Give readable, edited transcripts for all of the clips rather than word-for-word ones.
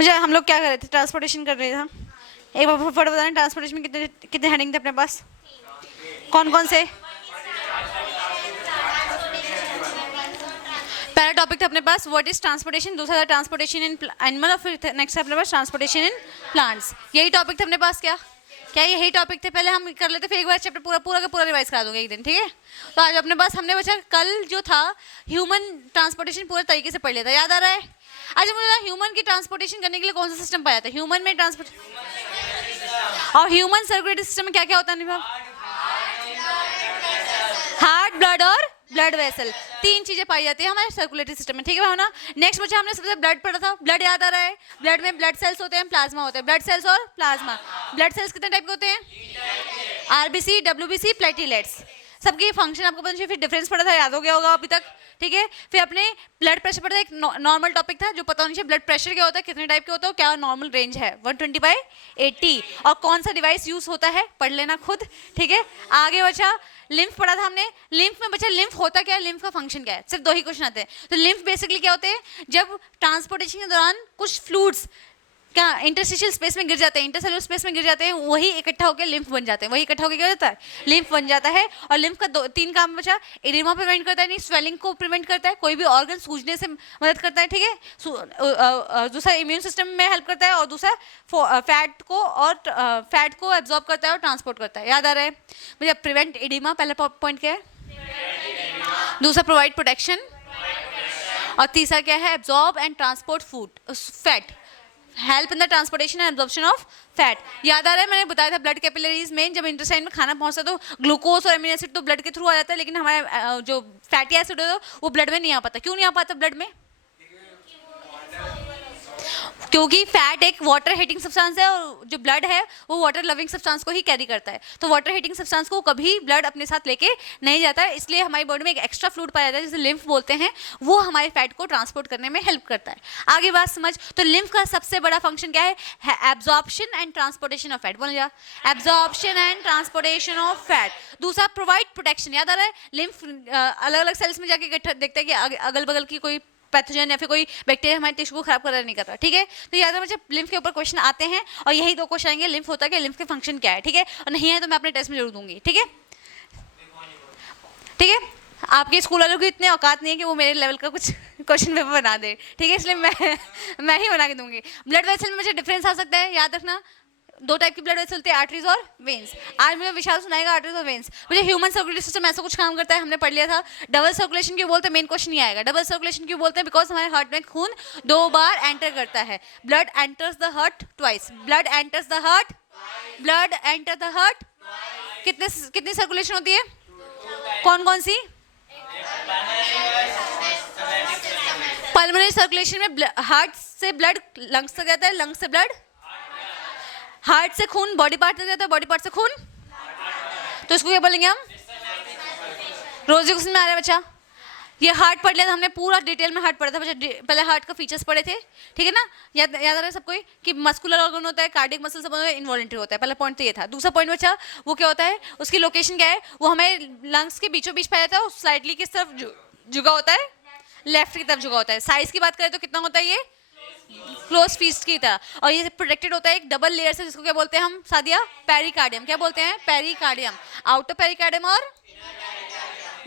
मुझे हम लोग क्या कर रहे थे, ट्रांसपोर्टेशन कर रहे थे। एक बार फटाफट बताना, ट्रांसपोर्टेशन में कितने कितने हेडिंग थे अपने पास, कौन कौन से? पहला टॉपिक था अपने पास व्हाट इज ट्रांसपोर्टेशन, दूसरा था ट्रांसपोर्टेशन इन एनिमल और फिर नेक्स्ट अपने पास ट्रांसपोर्टेशन इन प्लांट्स। यही टॉपिक थे अपने पास क्या क्या यही टॉपिक थे? पहले हम कर लेते, फिर एक बार चैप्टर पूरा पूरा का पूरा रिवाइज करा दूंगा एक दिन, ठीक है? तो आज अपने पास हमने बचा कल जो था ह्यूमन ट्रांसपोर्टेशन पूरे तरीके से पढ़ लिया था, याद आ रहा है? आज मुझे ह्यूमन की ट्रांसपोर्टेशन करने के लिए कौन सा सिस्टम पाया था ह्यूमन में ट्रांसपोर्ट, और ह्यूमन सर्कुलेटरी सिस्टम में क्या क्या होता है निभाव? हार्ट, ब्लड और ब्लड वेसल, तीन चीजें पाई जाती है हमारे सर्कुलेटरी सिस्टम में, ठीक है ना? नेक्स्ट बच्चा हमने सबसे ब्लड पढ़ा था, ब्लड याद आ रहा है? ब्लड में ब्लड सेल्स होते हैं, प्लाज्मा होते हैं, ब्लड सेल्स और प्लाज्मा। ब्लड सेल्स कितने टाइप के होते हैं? RBC, WBC, platelets. सबकी फंक्शन आपको पता नहीं, फिर डिफरेंस पढ़ा था, याद हो गया होगा अभी तक, ठीक है? फिर अपने ब्लड प्रेशर पढ़ा था, एक नॉर्मल टॉपिक था जो पता नहीं ब्लड प्रेशर क्या होता है, कितने टाइप के होता है, क्या नॉर्मल रेंज है 120/80, और कौन सा डिवाइस यूज होता है पढ़ लेना खुद, ठीक है? आगे बचा लिम्फ पढ़ा था हमने। लिम्फ में बचा लिम्फ होता क्या है, लिम्फ का फंक्शन क्या है, सिर्फ दो ही क्वेश्चन आते हैं। तो लिम्फ बेसिकली क्या होते हैं, जब ट्रांसपोर्टेशन के दौरान कुछ फ्लूइड्स क्या इंटरस्टिशियल स्पेस में गिर जाते हैं, इंटरसेलुलर स्पेस में गिर जाते हैं, वही इकट्ठा होकर लिम्फ बन जाते हैं, वही इकट्ठा होकर क्या होता है, लिम्फ बन जाता है। और लिम्फ का तीन काम बचा, एडिमा प्रिवेंट करता है, नहीं स्वेलिंग को प्रिवेंट करता है, कोई भी ऑर्गन सूजने से मदद करता है, ठीक है? दूसरा इम्यून सिस्टम में हेल्प करता है, और दूसरा फैट को एब्जॉर्ब करता है और ट्रांसपोर्ट करता है, याद आ रहा है मुझे? प्रिवेंट एडिमा पहला पॉइंट क्या है, दूसरा प्रोवाइड प्रोटेक्शन, और तीसरा क्या है, absorb and transport food fat, help in the transportation and absorption of fat. याद आ रहा है मैंने बताया था ब्लड कैपिलरीज में जब इंटेस्टाइन में खाना पहुंचता तो ग्लूकोज और अमीनो एसिड तो ब्लड के थ्रू आ जाता है, लेकिन हमारे जो फैटी एसिड है वो ब्लड में नहीं आ पाता। क्यों नहीं आ पाता ब्लड में? क्योंकि फैट एक वाटर हीटिंग सब्सटेंस है और जो ब्लड है वो वाटर लविंग सब्सटेंस को ही कैरी करता है, तो वाटर हीटिंग सब्सटेंस को कभी ब्लड अपने साथ लेके नहीं जाता है, इसलिए हमारी बॉडी में एक एक्स्ट्रा फ्लूइड पाया जाता है जिसे लिम्फ बोलते हैं, वो हमारे फैट को ट्रांसपोर्ट करने में हेल्प करता है। आगे बात समझ, तो लिम्फ का सबसे बड़ा फंक्शन क्या है, absorption and transportation of fat, बोल जा, absorption and transportation of fat. दूसरा प्रोवाइड प्रोटेक्शन, याद आ रहा है? लिम्फ अलग अलग सेल्स में जाके देखता है कि अगल बगल की कोई पैथोजन या फिर कोई बैक्टीरिया हमारे टिश्यू को खराब कर नहीं कर रहा, ठीक है? तो याद है मुझे लिम्फ के ऊपर क्वेश्चन आते हैं और यही दो क्वेश्चन आएंगे, लिम्फ होता है क्या, लिम्फ के फंक्शन क्या है, ठीक है? और नहीं है तो मैं अपने टेस्ट में जरूर दूंगी, ठीक है? ठीक है, आपके स्कूल वालों की इतने औकात नहीं है कि वो मेरे लेवल का कुछ क्वेश्चन पेपर बना दे, ठीक है? इसलिए मैं ही बना के दूंगी। ब्लड वेसल में मुझे डिफरेंस आ सकता है, याद रखना, दो टाइप की ब्लड वेसल होते हैं, आर्टरीज और वेन्स। आज मुझे विशाल सुनाएगा आर्टरीज और वेन्स। मुझे ह्यूमन सर्कुलेटरी सिस्टम ऐसा कुछ काम करता है, हमने पढ़ लिया था। डबल सर्कुलेशन क्यों बोलते हैं, मेन क्वेश्चन ये आएगा। डबल सर्कुलेशन क्यों बोलते हैं, बिकॉज हमारे हार्ट में खून दो बार एंटर करता है। Blood enters the heart twice, blood enters the heart, blood enter the heart. कितनी सर्कुलेशन होती है, कौन कौन सी? पल्मोनरी सर्कुलेशन में हार्ट से ब्लड लंग्स तक जाता है, लंग्स से ब्लड हार्ट से खून बॉडी पार्ट तक जाता है, बॉडी पार्ट से खून, तो इसको क्या बोलेंगे हम? रोजी क्वेश्चन में आ रहा है बच्चा, ये हार्ट पढ़ लिया था हमने, पूरा डिटेल में हार्ट पढ़ा था बच्चा। पहले हार्ट का फीचर्स पढ़े थे, ठीक है ना? याद आ रहा है सबको कि मस्कुलर ऑर्गन होता है, कार्डियक मसल सब होता है, इनवॉलंटरी होता है। पहला पॉइंट तो ये था। दूसरा पॉइंट बच्चा वो क्या होता है, उसकी लोकेशन क्या है, वो हमारे लंग्स के बीचों बीच पाया जाता है, स्लाइडली किस तरफ झुका होता है, लेफ्ट की तरफ झुका होता है। साइज की बात करें तो कितना होता है, ये क्लोज फीस्ट की तरह, और ये प्रोटेक्टेड होता है एक डबल लेयर से, जिसको क्या बोलते हैं हम सादिया, पेरिकार्डियम। क्या बोलते हैं, पेरिकार्डियम। आउटर पेरिकार्डियम और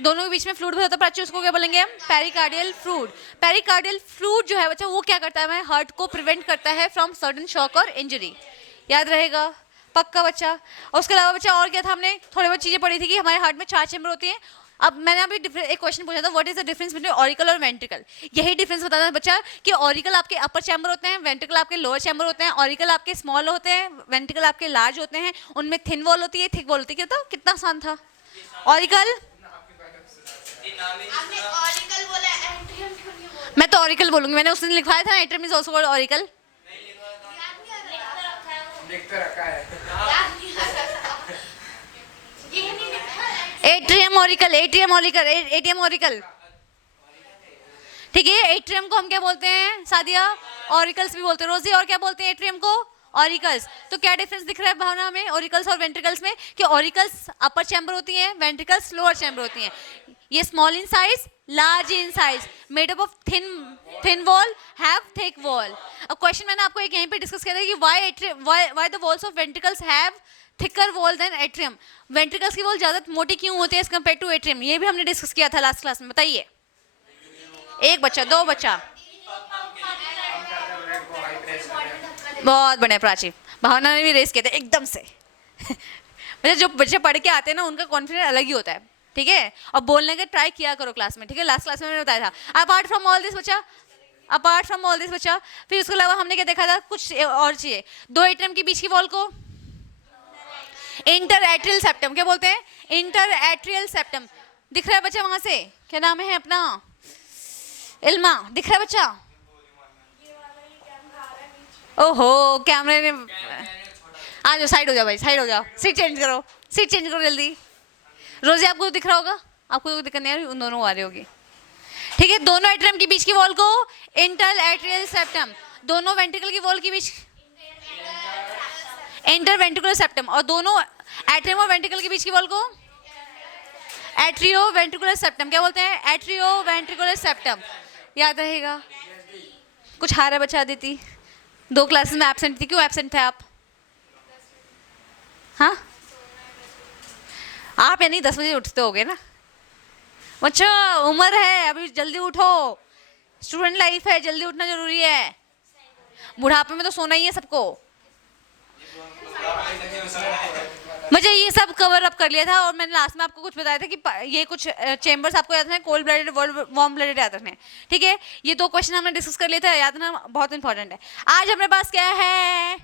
दोनों के बीच में फ्लूइड होता है प्राची, उसको क्या बोलेंगे हम, पेरिकार्डियल फ्लूइड। पेरिकार्डियल फ्लूइड जो है बच्चा वो क्या करता है, हमारे हार्ट को प्रिवेंट करता है फ्रॉम सडन शॉक और इंजरी, याद रहेगा पक्का बच्चा। और उसके अलावा बच्चा और क्या था, हमने थोड़ी बहुत चीजें पढ़ी थी कि हमारे हार्ट में 4 चैम्बर होती हैं। अब मैंने अभी एक क्वेश्चन पूछा था, what is the difference between auricle और वेंट्रिकल। यही डिफरेंस बताना है बच्चा कि ऑरिकल आपके अपर चैम्बर होते हैं, वेंट्रिकल आपके लोअर चैम्बर होते हैं। ऑरिकल आपके स्मॉल होते हैं, वेंट्रिकल आपके लार्ज होते हैं, उनमें थिन वॉल होती है, थिक वॉल होती है। क्या था, कितना आसान था। ऑरिकल, मैं तो ऑरिकल बोलूंगी, मैंने उस दिन लिखवाया था atrium is also called auricle. Atrium auricle, atrium auricle, atrium auricle, ठीक है? एट्रियम को हम क्या बोलते हैं सादिया, ऑरिकल्स भी बोलते हैं। रोजी और क्या बोलते हैं एट्रियम को, ऑरिकल्स। तो क्या डिफरेंस दिख रहा है भावना में ऑरिकल्स और वेंट्रिकल्स में, कि ऑरिकल्स अपर चैम्बर होती हैं, वेंट्रिकल्स लोअर चैम्बर होती हैं। ये small in size, large in size, made up of thin thin wall, have thick wall. अब क्वेश्चन मैंने आपको एक यहीं पे डिस्कस किया था कि why the walls of ventricles have thicker wall than atrium. Ventricles की वॉल ज्यादा मोटी क्यों होती है एज कम्पेयर टू एट्रियम, ये भी हमने डिस्कस किया था लास्ट क्लास में, बताइए। एक बच्चा, दो बच्चा, बहुत बढ़िया प्राची, भावना ने भी रेस किया था एकदम से। मतलब जो बच्चे पढ़ के आते हैं ना उनका कॉन्फिडेंस अलग ही होता है, ठीक है। और बोलने का ट्राई किया करो क्लास में, ठीक है। लास्ट क्लास में मैंने बताया था अपार्ट फ्रॉम ऑल दिस बच्चा, अपार्ट फ्रॉम ऑल दिस बच्चा, फिर उसके अलावा हमने क्या देखा था, कुछ और चाहिए। दो एट्रियम के बीच की वॉल को इंटर एट्रियल सेप्टम क्या बोलते हैं, इंटर एट्रियल सेप्टम। दिख रहा है बच्चा वहां से, क्या नाम है अपना, इल्मा, दिख रहा है बच्चा? ओहो कैमरे ने, आ जाओ साइड हो जाओ भाई, साइड हो जाओ, सीट चेंज करो, सीट चेंज करो जल्दी। रोजी आपको दिख रहा होगा, आपको कोई दिक्कत नहीं आ रही, उन दोनों आ रही होगी, ठीक है। दोनों एट्रियम के बीच की वॉल को इंटर एट्रियल सेप्टम, दोनों वेंट्रिकल की वॉल के बीच इंटर वेंट्रिकुलर सेप्टम, और दोनों एट्रियम और वेंट्रिकल के बीच की वॉल को एट्रियो वेंट्रिकुलर सेप्टम क्या बोलते हैं, एट्रियो वेंट्रिकुलर सेप्टम। याद रहेगा। कुछ हारा बचा अदिति, 2 क्लासेस में एब्सेंट थी, क्यों एब्सेंट थे आप? हाँ आप यानी 10 बजे उठते होगे ना बच्चा, उम्र है अभी, जल्दी उठो, स्टूडेंट लाइफ है, जल्दी उठना जरूरी है। बुढ़ापे में तो सोना ही है सबको। मुझे ये सब कवर अप कर लिया था, और मैंने लास्ट में आपको कुछ बताया था कि ये कुछ चेंबर्स आपको याद रखना, कोल्ड ब्लडेड, वार्म ब्लडेड याद रखने, ठीक है। ये 2 क्वेश्चन हमने डिस्कस कर लिए थे, याद रखना, बहुत इंपॉर्टेंट है। आज हमारे पास क्या है,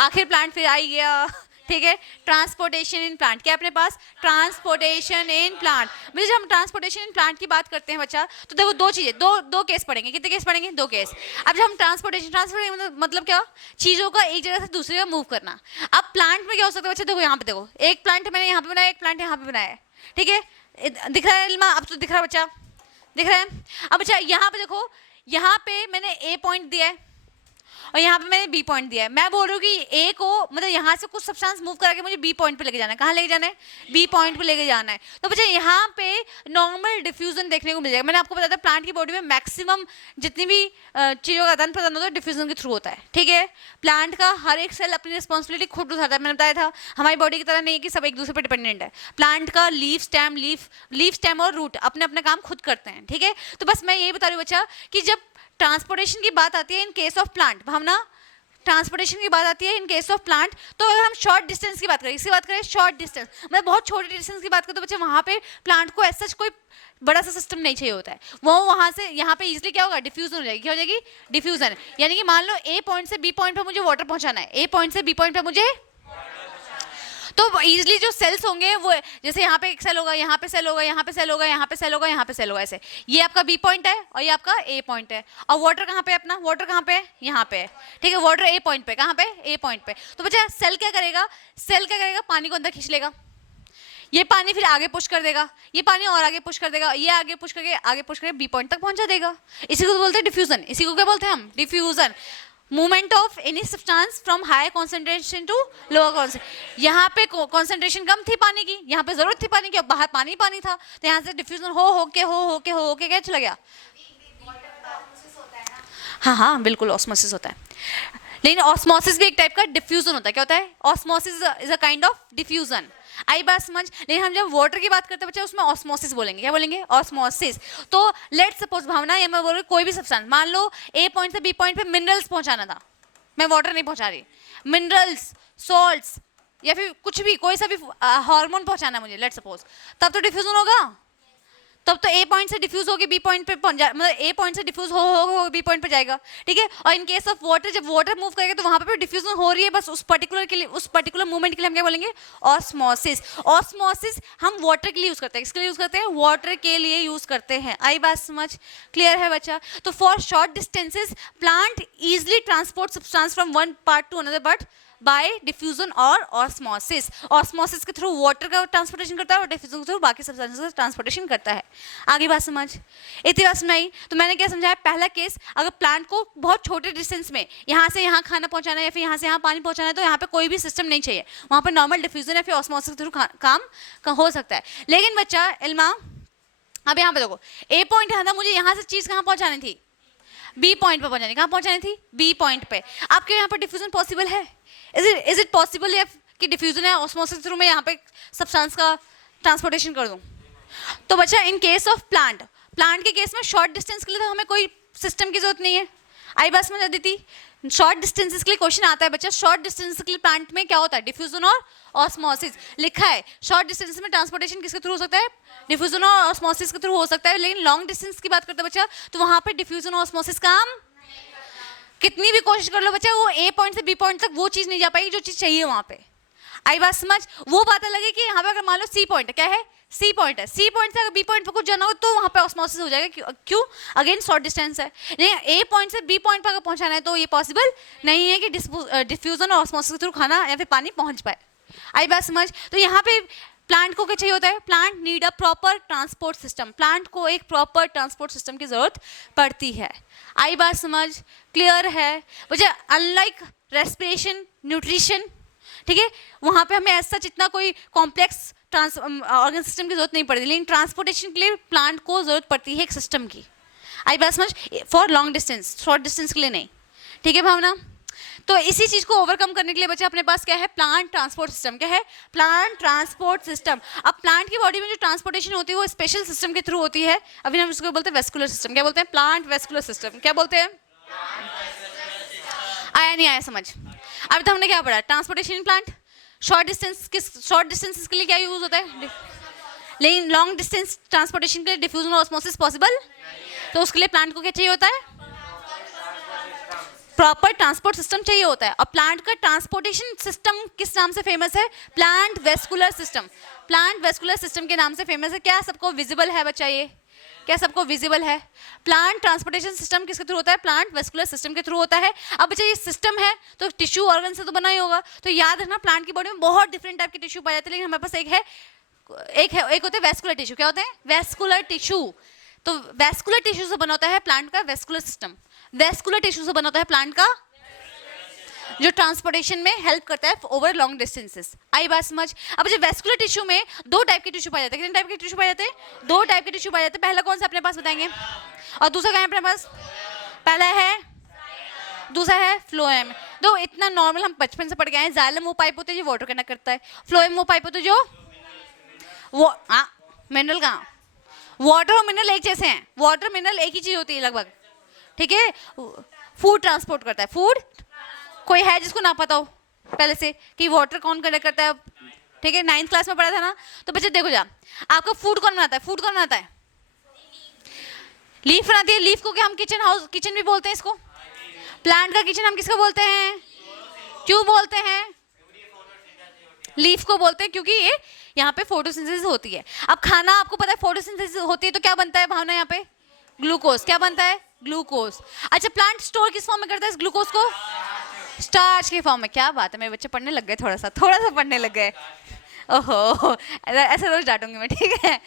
आखिर प्लांट फिर आई गया, ठीक है। ट्रांसपोर्टेशन इन प्लांट, क्या अपने पास ट्रांसपोर्टेशन इन प्लांट। मतलब जब हम ट्रांसपोर्टेशन इन प्लांट की बात करते हैं बच्चा, तो देखो 2 चीजें, दो केस पढ़ेंगे। कितने केस पढ़ेंगे? 2 केस। अब जब हम ट्रांसपोर्टेशन मतलब क्या, चीजों का एक जगह से दूसरी जगह मूव करना। अब प्लांट में क्या हो सकता है बच्चा, देखो यहाँ पे, देखो एक प्लांट मैंने यहाँ पे बनाया, एक प्लांट यहाँ पे बनाया है, ठीक है। दिख रहा है इल्मा? अब तो दिख रहा है बच्चा, दिख रहा है। अब बच्चा यहाँ पे देखो, यहाँ पे मैंने ए पॉइंट दिया है और यहाँ पे मैंने बी पॉइंट दिया है। मैं बोल रही हूँ कि ए को, मतलब यहाँ से कुछ सब्सटेंस मूव करा के मुझे बी पॉइंट पे लेके जाना है। कहाँ लेके जाना है? बी पॉइंट पे लेके जाना है। तो बच्चा यहाँ पे नॉर्मल डिफ्यूजन देखने को मिल जाएगा। मैंने आपको बताया था प्लांट की बॉडी में मैक्सिमम जितनी भी चीज़ों का आदान प्रदान होता है डिफ्यूजन के थ्रू होता है, ठीक है। प्लांट का हर एक सेल अपनी रिस्पॉन्सिबिलिटी खुद उठाता है। मैंने बताया था हमारी बॉडी की तरह नहीं है कि सब एक दूसरे पर डिपेंडेंट है। प्लांट का लीफ स्टेम और रूट अपने अपने काम खुद करते हैं, ठीक है। तो बस मैं यही बता रही हूँ बच्चा कि जब ट्रांसपोर्टेशन की बात आती है इन केस ऑफ प्लांट, भावना ट्रांसपोर्टेशन की बात आती है इन केस ऑफ प्लांट, तो अगर हम शॉर्ट डिस्टेंस की बात करें, इसकी बात करें शॉर्ट डिस्टेंस, मतलब बहुत छोटे डिस्टेंस की बात करें, तो बच्चे वहाँ पे प्लांट को ऐसा कोई बड़ा सा सिस्टम नहीं चाहिए होता है। वो वहाँ से यहाँ पे इजीली क्या होगा, डिफ्यूजन हो जाएगी। क्या हो जाएगी? डिफ्यूजन। यानी कि मान लो ए पॉइंट से बी पॉइंट पर मुझे वाटर पहुँचाना है, ए पॉइंट से बी पॉइंट पर मुझे, तो इजीली जो सेल्स होंगे वो, जैसे यहाँ पे एक सेल होगा, यहाँ पे सेल होगा, यहाँ पे सेल होगा, यहाँ पे सेल होगा, यहाँ पे सेल होगा, ऐसे। ये आपका बी पॉइंट है और ये आपका ए पॉइंट है। और वाटर कहाँ पे अपना, वाटर कहाँ पे? यहाँ पे है, ठीक है। वाटर ए पॉइंट पे, कहाँ पे? ए पॉइंट पे। तो बच्चा सेल क्या करेगा, सेल क्या करेगा, पानी को अंदर खींच लेगा। ये पानी फिर आगे पुश कर देगा, ये पानी और आगे पुश कर देगा, ये आगे पुश करके बी पॉइंट तक पहुंचा देगा। इसी को बोलते हैं डिफ्यूजन। इसी को क्या बोलते हैं हम? Diffusion. Movement of any substance from high concentration to lower concentration. यहाँ पे कॉन्सेंट्रेशन कम थी पानी की, यहाँ पे जरूरत थी पानी की, अब बाहर पानी पानी था, तो यहाँ से डिफ्यूजन हो के क्या चला गया? हाँ बिल्कुल, ऑस्मोसिस होता है। लेकिन ऑस्मोसिस भी एक टाइप का डिफ्यूजन होता है। क्या होता है? Osmosis is a kind of diffusion. आई बात समझ? लेकिन हम जब वाटर की बात करते हैं बच्चे, उसमें ऑस्मोसिस बोलेंगे। क्या बोलेंगे? ऑस्मोसिस। तो लेट्स सपोज भावना, ये मैं बोल रही कोई भी सब्सटेंस, मान लो ए पॉइंट से बी पॉइंट पे मिनरल्स पहुंचाना था, मैं वाटर नहीं पहुंचा रही, मिनरल्स, सॉल्ट्स या फिर कुछ भी, कोई सा भी हार्मोन पहुंचाना मुझे, लेट्स सपोज, तब तो डिफ्यूजन होगा। तब तो ए पॉइंट से डिफ्यूज होगी बी पॉइंट पे मतलब ए पॉइंट से डिफ्यूज हो बी पॉइंट पे जाएगा, ठीक है। और इन केस ऑफ वाटर, जब वाटर मूव करेगा तो वहां पे डिफ्यूजन हो रही है, बस उस पर्टिकुलर मूवमेंट के लिए हम क्या बोलेंगे? ऑस्मोसिस। ऑस्मोसिस हम वाटर के लिए यूज करते हैं। किसके लिए यूज करते हैं? वाटर के लिए यूज करते हैं। आई बात समझ? क्लियर है बच्चा? तो for short distances plant easily transport substance from one part two another part by diffusion और ऑस्मोसिस। ऑस्मोसिस के थ्रू वाटर का ट्रांसपोर्टेशन करता है और डिफ्यूजन के थ्रू बाकी सब्सटेंसेस का ट्रांसपोर्टेशन करता है। आगे बात समझ? इतनी बात समझाई? तो मैंने क्या समझाया? पहला केस, अगर प्लांट को बहुत छोटे डिस्टेंस में यहाँ से यहाँ खाना पहुँचाना है या फिर यहाँ से यहाँ पानी पहुँचाना है, तो यहाँ पे कोई भी सिस्टम नहीं चाहिए, वहाँ पर नॉर्मल डिफ्यूजन या फिर ऑस्मोसिस के थ्रू काम हो सकता है। लेकिन बच्चा इल्मा, अब यहाँ पे देखो, ए पॉइंट था, मुझे यहाँ से चीज कहाँ पहुंचानी थी, बी पॉइंट पे पहुंचानी, कहाँ पहुंचानी थी, बी पॉइंट पे। आपके यहाँ पर डिफ्यूजन पॉसिबल है? इज इट पॉसिबल या कि डिफ्यूजन है ऑस्मोसिस थ्रू में यहाँ पे सब्सटेंस का ट्रांसपोर्टेशन कर दूं? तो बच्चा इन केस ऑफ प्लांट के केस में शॉर्ट डिस्टेंस के लिए तो हमें कोई सिस्टम की जरूरत नहीं है। आई बात समझ आती थी? शॉर्ट डिस्टेंसेस के लिए क्वेश्चन आता है बच्चा, शॉर्ट डिस्टेंस के लिए प्लांट में क्या होता है, डिफ्यूजन और ऑस्मोसिस लिखा है। शॉर्ट डिस्टेंस में ट्रांसपोर्टेशन किसके थ्रू हो सकता है, डिफ्यूजन और ऑस्मोसिस के थ्रू हो सकता है। लेकिन लॉन्ग डिस्टेंस की बात करते हैं बच्चा, तो वहां पे डिफ्यूजन और ऑस्मोसिस काम कितनी भी कोशिश कर लो बच्चा, वो ए पॉइंट से बी पॉइंट तक वो चीज नहीं जा पाएगी जो चीज चाहिए वहां पे। आई बात समझ? वो बात अलग है कि यहाँ पे अगर मान लो सी पॉइंट है, क्या है, सी पॉइंट है, सी पॉइंट से अगर बी पॉइंट पे कुछ जाना हो तो वहाँ पे ऑस्मोसिस हो जाएगा। क्यों? अगेन शॉर्ट डिस्टेंस है। लेकिन ए पॉइंट से बी पॉइंट पर अगर पहुंचाना है तो ये पॉसिबल नहीं है कि डिफ्यूजन और ऑस्मोसिस के थ्रू खाना या फिर पानी पहुंच पाए। आई बात समझ? तो यहाँ पे प्लांट को क्या चाहिए होता है, plant need a proper transport system, plant को एक प्रॉपर ट्रांसपोर्ट सिस्टम की जरूरत पड़ती है। आई बात समझ? क्लियर है मुझे? अनलाइक रेस्पिरेशन, न्यूट्रिशन, ठीक है, वहां पे हमें ऐसा जितना कोई कॉम्प्लेक्स ऑर्गन सिस्टम की जरूरत नहीं पड़ती, लेकिन ट्रांसपोर्टेशन के लिए प्लांट को जरूरत पड़ती है एक सिस्टम की। आई बात समझ? For long distance, short distance के लिए नहीं। ठीक है भावना? तो इसी चीज को ओवरकम करने के लिए बच्चा अपने पास क्या है, प्लांट ट्रांसपोर्ट सिस्टम। क्या है? Plant transport system. अब प्लांट की बॉडी में जो ट्रांसपोर्टेशन होती है वो स्पेशल सिस्टम के थ्रू होती है। अभी हम उसको बोलते हैं वेस्कुलर सिस्टम। क्या बोलते हैं? Plant vascular system. क्या बोलते हैं? आया नहीं आया समझ? अब तो हमने क्या पढ़ा, ट्रांसपोर्टेशन प्लांट, शॉर्ट डिस्टेंस के लिए क्या यूज होता है, लेकिन लॉन्ग डिस्टेंस ट्रांसपोर्टेशन के लिए डिफ्यूजन और ऑस्मोसिस पॉसिबल। तो उसके लिए प्लांट को क्या चाहिए होता है, प्रॉपर ट्रांसपोर्ट सिस्टम चाहिए होता है। और प्लांट का ट्रांसपोर्टेशन सिस्टम किस नाम से फेमस है, plant vascular system. Plant vascular system के नाम से फेमस है। क्या सबको विजिबल है बच्चा, ये क्या सबको विजिबल है? प्लांट ट्रांसपोर्टेशन सिस्टम किसके थ्रू होता है, प्लांट वेस्कुलर सिस्टम के थ्रू होता है। अब बच्चा ये सिस्टम है तो टिश्यू ऑर्गन से तो बना ही होगा, तो याद रखना प्लांट की बॉडी में बहुत डिफरेंट टाइप के टिश्यू पाए जाते हैं, लेकिन हमारे पास एक होते हैं वेस्कुलर टिश्यू। क्या होते हैं? Vascular tissue. तो वेस्कुलर टिश्यू से बना होता है प्लांट का वेस्कुलर सिस्टम। वेस्कुलर टिश्यू से बना होता है प्लांट का जो ट्रांसपोर्टेशन में हेल्प करता है ओवर लॉन्ग डिस्टेंसेस। आई बात समझ? अब जब वेस्कुलर टिश्यू में दो टाइप के टिश्यू पाए जाते हैं। कितने टाइप के टिश्यू पाए जाते हैं? दो टाइप के टिश्यू पाए जाते हैं। पहला कौन सा अपने पास बताएंगे, और दूसरा क्या है अपने पास? पहला है, दूसरा है फ्लोएम। दो इतना नॉर्मल हम बचपन से पढ़ गए हैं। जाइलम वो पाइप होते हैं जो वाटर कनेक्ट करता है, फ्लोएम वो पाइप होते हैं जो वो मिनरल कहाँ, वाटर और मिनरल एक जैसे हैं, वाटर मिनरल एक ही चीज होती है लगभग। ठीक है, फूड ट्रांसपोर्ट करता है। फूड कोई है जिसको ना पता हो पहले से कि वाटर कौन कनेक्ट करता है? ठीक है, 9th क्लास में पढ़ा था ना। तो बच्चे देखो जा, आपका फूड कौन बनाता है? फूड कौन बनाता है? लीफ बनाती है। लीफ को क्या हम किचन भी बोलते हैं इसको? प्लांट का किचन हम किसको बोलते हैं? क्यों बोलते हैं? लीफ को बोलते हैं क्योंकि ये यहाँ पे फोटोसिंथेसिस होती है। अब खाना आपको पता है फोटोसिंथेसिस होती है तो क्या बनता है भावना, यहाँ पे ग्लूकोज। क्या बनता है? ग्लूकोज। अच्छा, प्लांट स्टोर किस फॉर्म में करता है इस ग्लूकोज को? स्टार्च के फॉर्म में। क्या बात है, मेरे बच्चे पढ़ने लग गए, थोड़ा सा पढ़ने लग गए। ओहो, ऐसा रोज डांटूंगी मैं, ठीक है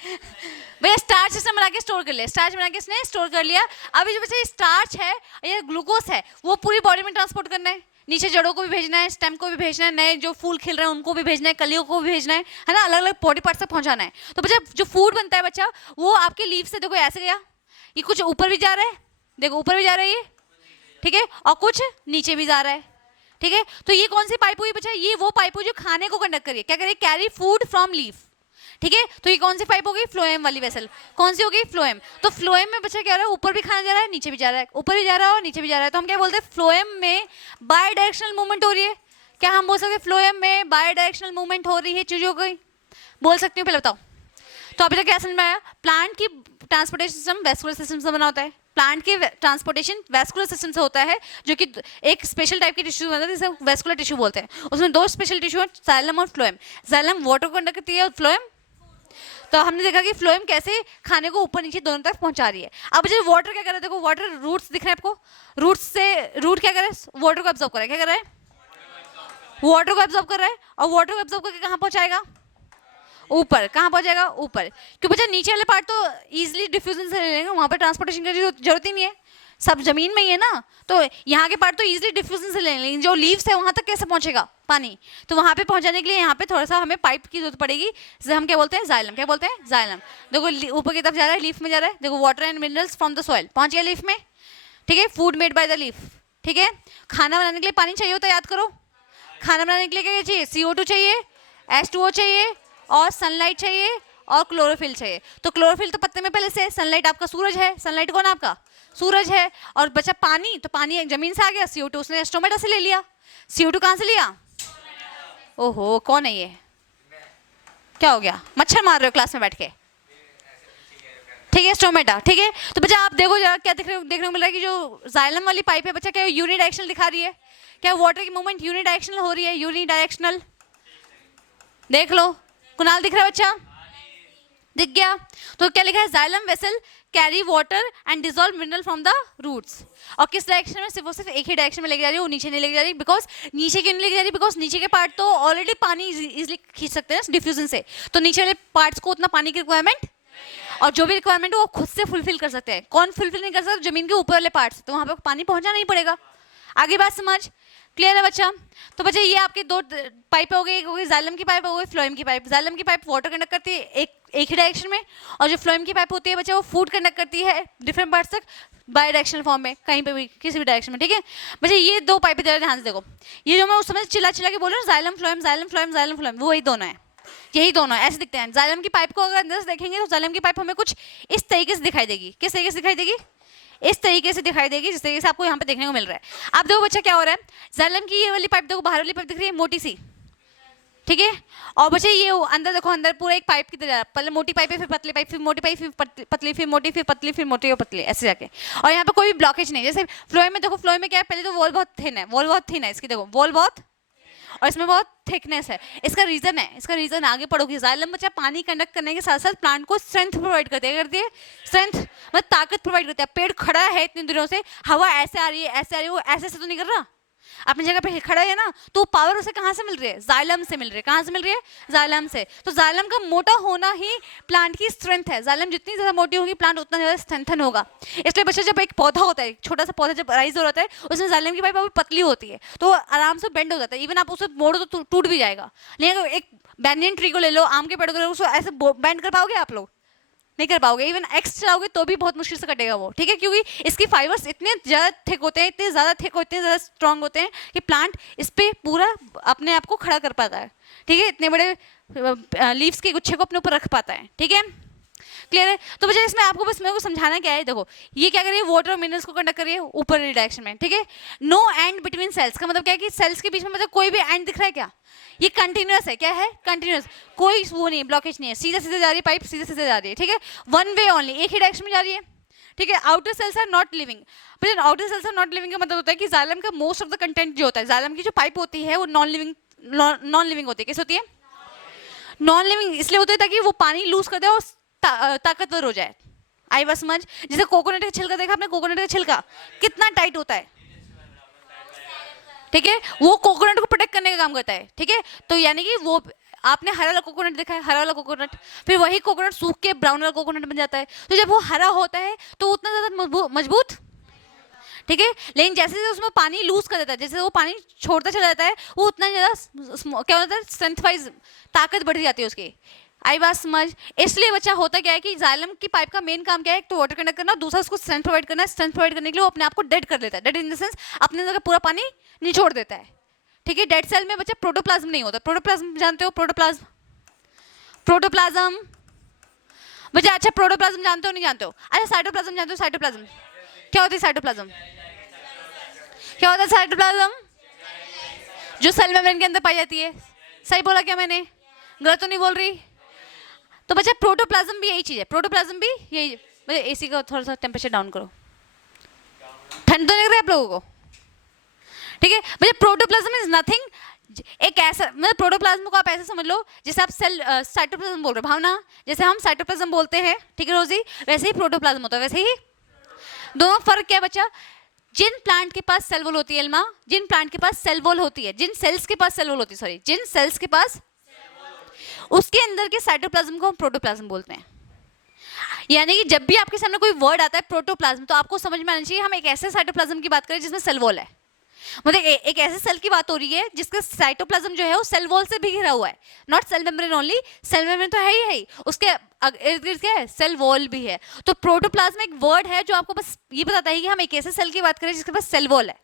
भैया। स्टार्च सिस्टम बना के स्टोर कर लिया, स्टार्च बना के इसने स्टोर कर लिया। अभी जो बच्चा स्टार्च है या ग्लूकोज है वो पूरी बॉडी में ट्रांसपोर्ट करना है, नीचे जड़ों को भी भेजना है, स्टेम को भी भेजना है, नए जो फूल खिल रहे हैं उनको भी भेजना है, कलियों को भी भेजना है ना, अलग अलग बॉडी पार्ट तक पहुंचाना है। तो बच्चा जो फूड बनता है बच्चा वो आपके लीफ से देखो ऐसे गया, ये कुछ ऊपर भी जा रहा है, देखो ऊपर भी जा रहा है ये, ठीक है, और कुछ नीचे भी जा रहा है। ठीक है, तो ये कौन सी पाइप हुई बच्चा? ये वो पाइप हुई जो खाने को कंडक्ट करिए, क्या करिए, कैरी फूड फ्रॉम लीफ। ठीक है, तो ये कौन सी पाइप होगी? फ्लोएम वाली वेसल। कौन सी होगी? फ्लोएम। तो फ्लोएम में बच्चा क्या हो रहा है, ऊपर भी खाना जा रहा है, नीचे भी जा रहा है, ऊपर भी जा रहा है और नीचे भी जा रहा है। तो हम क्या बोलते हैं, फ्लोएम में बाय डायरेक्शनल मूवमेंट हो रही है। क्या हम बोल सकते हैं फ्लोएम में बाय डायरेक्शनल मूवमेंट हो रही है चीजों की? बोल सकती हूँ, पहले बताओ। तो अभी तक क्या समझ में आया? प्लांट की ट्रांसपोर्टेशन सिस्टम वेस्कुलर सिस्टम से बना होता है। प्लांट के ट्रांसपोर्टेशन वेस्कुलर सिस्टम से होता है, जो कि एक स्पेशल टाइप की टिश्यू बनता है जिसे वेस्कुलर टिश्यू बोलते हैं। उसमें दो स्पेशल टिश्यू हैं, जाइलम और फ्लोएम। जाइलम वाटर को कंडक्ट करती है और फ्लोएम, तो हमने देखा कि फ्लोएम कैसे खाने को ऊपर नीचे दोनों तरफ पहुंचा रही है। अब जो वाटर क्या कर रहा है, देखो वाटर रूट्स दिख रहे हैं आपको, रूट क्या कर रहा है, वाटर को एब्जॉर्ब कर रहा है। क्या कर रहा है? वाटर को एब्जॉर्ब कर रहा है, और वाटर को एब्जॉर्ब करके कहाँ पहुंचाएगा? ऊपर। कहाँ पहुंचेगा? ऊपर। क्यों बच्चा नीचे वाले पार्ट तो इजीली डिफ्यूजन से ले लेंगे, वहां पर ट्रांसपोर्टेशन की जरूरत ही नहीं है। सब जमीन में ही है ना, तो यहाँ के पार्ट तो इजीली डिफ्यूजन से ले लेंगे, जो लीव्स है वहाँ तक कैसे पहुँचेगा पानी, तो वहाँ पे पहुँचाने के लिए यहाँ पे थोड़ा सा हमें पाइप की जरूरत पड़ेगी, जिसे हम क्या बोलते हैं, जाइलम। क्या बोलते हैं, जाइलम। देखो ऊपर की तरफ जा रहा है, लीफ में जा रहा है, देखो water and minerals from the soil पहुँच गया लीफ में, ठीक है, food made by the leaf, ठीक है। खाना बनाने के लिए पानी चाहिए होता है, याद करो, खाना बनाने के लिए क्या चाहिए, CO2 चाहिए, H2O चाहिए, और सनलाइट चाहिए, और क्लोरोफिल चाहिए। तो क्लोरोफिल तो पत्ते में पहले से, सनलाइट आपका सूरज है, सनलाइट कौन है आपका, सूरज है, और बचा पानी, तो पानी जमीन से आ गया, CO2 उसने स्टोमेटा से ले लिया। CO2 कहाँ से लिया, ओहो कौन है ये, क्या हो गया, मच्छर मार रहे हो क्लास में बैठ के, ठीक है, स्टोमेटा, ठीक है। तो बच्चा आप देखो जरा क्या देखने को मिल रहा है कि जो जाइलम वाली पाइप है बच्चा क्या यूनिडायरेक्शनल दिखा रही है, क्या वाटर की मूवमेंट यूनिडायरेक्शनल हो रही है, यूनिडायरेक्शनल, देख लो, कुणाल दिख रहा है बच्चा, दिख गया। तो क्या लिखा है, xylem vessel carry water and dissolve mineral from the roots, और किस डायरेक्शन में, सिर्फ एक ही डायरेक्शन में लेके जा रही है, वो नीचे नहीं लेके जा रही, बिकॉज नीचे क्यों नहीं लेके जा रही, बिकॉज नीचे के पार्ट तो ऑलरेडी पानी इजिली खींच सकते हैं डिफ्यूजन से, तो नीचे वाले पार्ट्स को उतना पानी की रिक्वायरमेंट, और जो भी रिक्वायरमेंट है वो खुद से फुलफिल कर सकते हैं। कौन फुलफिल नहीं कर सकता, जमीन के ऊपर वाले पार्ट्स, तो वहाँ पे पानी पहुँचाना नहीं पड़ेगा। आगे बात समझ क्लियर है बच्चा। तो बच्चा ये आपकी दो पाइप हो गई, एक हो गई जाइलम की पाइप, हो गई फ्लोएम की पाइप। जाइलम की पाइप वाटर कंडक्ट करती है एक ही डायरेक्शन में, और जो फ्लोएम की पाइप होती है बच्चा वो फूड कंडक्ट करती है डिफरेंट पार्ट्स तक बाई डायरेक्शनल फॉर्म में, कहीं पे भी किसी भी डायरेक्शन में, ठीक है बच्चा। ये दो पाइपें जरा ध्यान से देखो, ये जो मैं उस समय चिल्ला के बोल रहा हूँ, xylem phloem, xylem phloem, xylem phloem, वो वही दोनों है, यही दोनों ऐसे दिखते हैं। जाइलम की पाइप को अगर अंदर से देखेंगे तो जाइलम की पाइप हमें कुछ इस तरीके से दिखाई देगी। किस तरीके से दिखाई देगी, इस तरीके से दिखाई देगी, जिस तरीके से आपको यहाँ पे देखने को मिल रहा है। आप देखो बच्चा क्या हो रहा है, जाइलम की ये वाली पाइप देखो, बाहर वाली पाइप दिख रही है मोटी सी, ठीक है, और बच्चे ये अंदर देखो, अंदर पूरा एक पाइप की तरह, पहले मोटी पाइप है, फिर पतली पाइप, फिर मोटी पाइप, फिर पतली, फिर मोटी, फिर पतली, फिर मोटी और पतली, ऐसे जाके, और यहाँ पे कोई भी ब्लॉकेज नहीं। जैसे फ्लोएम में देखो, फ्लोएम में क्या है, पहले तो वॉल बहुत थिन है, वॉल बहुत थिन है इसकी, देखो वॉल बहुत, और इसमें बहुत थिकनेस है। इसका रीजन आगे पढ़ोगे। जाइलम बच्चा पानी कंडक्ट करने के साथ साथ प्लांट को स्ट्रेंथ प्रोवाइड करती है, स्ट्रेंथ मतलब ताकत प्रोवाइड करती है। पेड़ खड़ा है इतने दिनों से, हवा ऐसे आ रही है, वो ऐसे तो नहीं कर रहा, अपनी जगह पे खड़ा है ना, तो पावर उसे कहाँ से मिल रही है, जाइलम से मिल रही है। कहाँ से मिल रही है, जाइलम से। तो जाइलम का मोटा होना ही प्लांट की स्ट्रेंथ है। जाइलम जितनी ज्यादा मोटी होगी प्लांट उतना ज्यादा स्ट्रेंथन होगा। इसलिए बच्चा जब एक पौधा होता है, छोटा सा पौधा जब राइज हो रहा है, उसमें जाइलम की पाइप अभी पतली होती है, तो आराम से बेंड हो जाता है। इवन आप उसे मोड़ो तो टूट भी जाएगा। लेकिन अगर एक बैनियन ट्री को ले लो, आम के पेड़ को ले लो, उसको ऐसे बेंड कर पाओगे आप लोग, नहीं कर पाओगे। इवन एक्स चलाओगे तो भी बहुत मुश्किल से कटेगा वो, ठीक है, क्योंकि इसकी फाइबर्स इतने ज़्यादा थिक होते हैं, इतने ज़्यादा थिक होते हैं, ज़्यादा स्ट्रॉन्ग होते हैं कि प्लांट इस पर पूरा अपने आप को खड़ा कर पाता है, ठीक है, इतने बड़े लीव्स के गुच्छे को अपने ऊपर रख पाता है, ठीक है, क्लियर है। तो बच्चा इसमें आपको बस मेरे को समझाना क्या है, देखो ये क्या कर रही है, वाटर और मिनरल्स को कंडक्ट कर रही है ऊपर डायरेक्शन में, ठीक है। नो एंड बिटवीन सेल्स का मतलब क्या है कि सेल्स के बीच में मतलब कोई भी एंड दिख रहा है क्या, ये कंटिन्यूअस है, क्या है, कंटिन्यूअस, कोई वो नहीं, ब्लॉकेज नहीं है, सीधे सीधे जा रही है पाइप, सीधे सीधे जा रही है, ठीक है, वन वे ओनली, एक ही डायरेक्शन में जा रही है, ठीक है। Outer cells are not living, but outer cells are not living का मतलब होता है कि जाइलम का मोस्ट ऑफ द कंटेंट जो होता है, जाइलम की जो पाइप होती है वो नॉन लिविंग होती है। कैसे होती है, नॉन लिविंग इसलिए होती है ताकि वो पानी लूज कर दे और ताकतवर हो जाए। आई बात समझ। जैसे कोकोनट का छिलका देखा आपने, कोकोनट का छिलका कितना टाइट होता है, ठीक है, वो कोकोनट को प्रोटेक्ट करने का काम करता है, ठीक है। तो यानी कि वो आपने हरा वाला कोकोनट देखा है, हरा वाला कोकोनट, फिर वही कोकोनट सूख के ब्राउन वाला कोकोनट बन जाता है। तो जब वो हरा होता है तो उतना ज्यादा मजबूत, ठीक है। लेकिन जैसे जैसे उसमें पानी लूज कर देता है, जैसे वो पानी छोड़ता चला जाता है, वो उतना ज्यादा क्या होता है, स्ट्रेंथ वाइज ताकत बढ़ जाती है उसकी। आई बात समझ। इसलिए बच्चा होता क्या है कि जाइलम की पाइप का मेन काम क्या है, एक तो वाटर कंडक्ट करना, दूसरा उसको स्ट्रेंथ प्रोवाइड करना है। स्ट्रेंथ प्रोवाइड करने के लिए वो अपने आप को डेड कर लेता है, डेड इन द सेंस अपने अंदर का पूरा पानी निचोड़ देता है, ठीक है। डेड सेल में बच्चा प्रोटोप्लाज्म नहीं होता। प्रोटोप्लाज्म जानते हो, प्रोटोप्लाज्म, प्रोटोप्लाज्म बच्चा, अच्छा प्रोटोप्लाज्म जानते हो नहीं जानते हो, अच्छा साइटोप्लाज्म जानते हो, साइटोप्लाज्म क्या होती है, साइटोप्लाज्म क्या होता है, साइटोप्लाज्म जो सेल मेम्ब्रेन के अंदर पाई जाती है। सही बोला क्या मैंने, गलत तो नहीं बोल रही। तो बच्चा प्रोटोप्लाज्म भी यही चीज है, प्रोटोप्लाज्म भी यही। बच्चा एसी का थोड़ा सा टेम्परेचर डाउन करो, ठंड तो नहीं लग रहा है आप लोगों को, ठीक है। बच्चा प्रोटोप्लाज्म इज नथिंग, एक ऐसा मतलब प्रोटोप्लाज्म को आप ऐसे समझ लो जैसे आप सेल साइटोप्लाज्म बोल रहे हो, भावना जैसे हम साइटोप्लाज्म बोलते हैं, ठीक है रोजी, वैसे ही प्रोटोप्लाज्म होता है, वैसे ही। दोनों फर्क क्या है बच्चा, जिन प्लांट के पास सेल वॉल होती है एल्मा, जिन प्लांट के पास सेल वॉल होती है, जिन सेल्स के पास सेल वॉल होती है, सॉरी जिन सेल्स के पास, उसके अंदर के साइटोप्लाज्म को हम प्रोटोप्लाज्म बोलते हैं। यानी कि जब भी आपके सामने कोई वर्ड आता है प्रोटोप्लाज्म, तो आपको समझ में आना चाहिए हम एक ऐसे साइटोप्लाज्म की बात करें जिसमें सेल वॉल है। मतलब एक ऐसे सेल की बात हो रही है जिसका साइटोप्लाज्म जो है वो सेल वॉल से भी घिरा हुआ है, not cell membrane only, cell membrane तो है ही, उसके इर्द गिर्द क्या है, सेल वॉल भी है। तो प्रोटोप्लाज्म एक वर्ड है जो आपको बस ये बताता है कि हम एक ऐसे सेल की बात करें जिसके पास सेल वॉल है।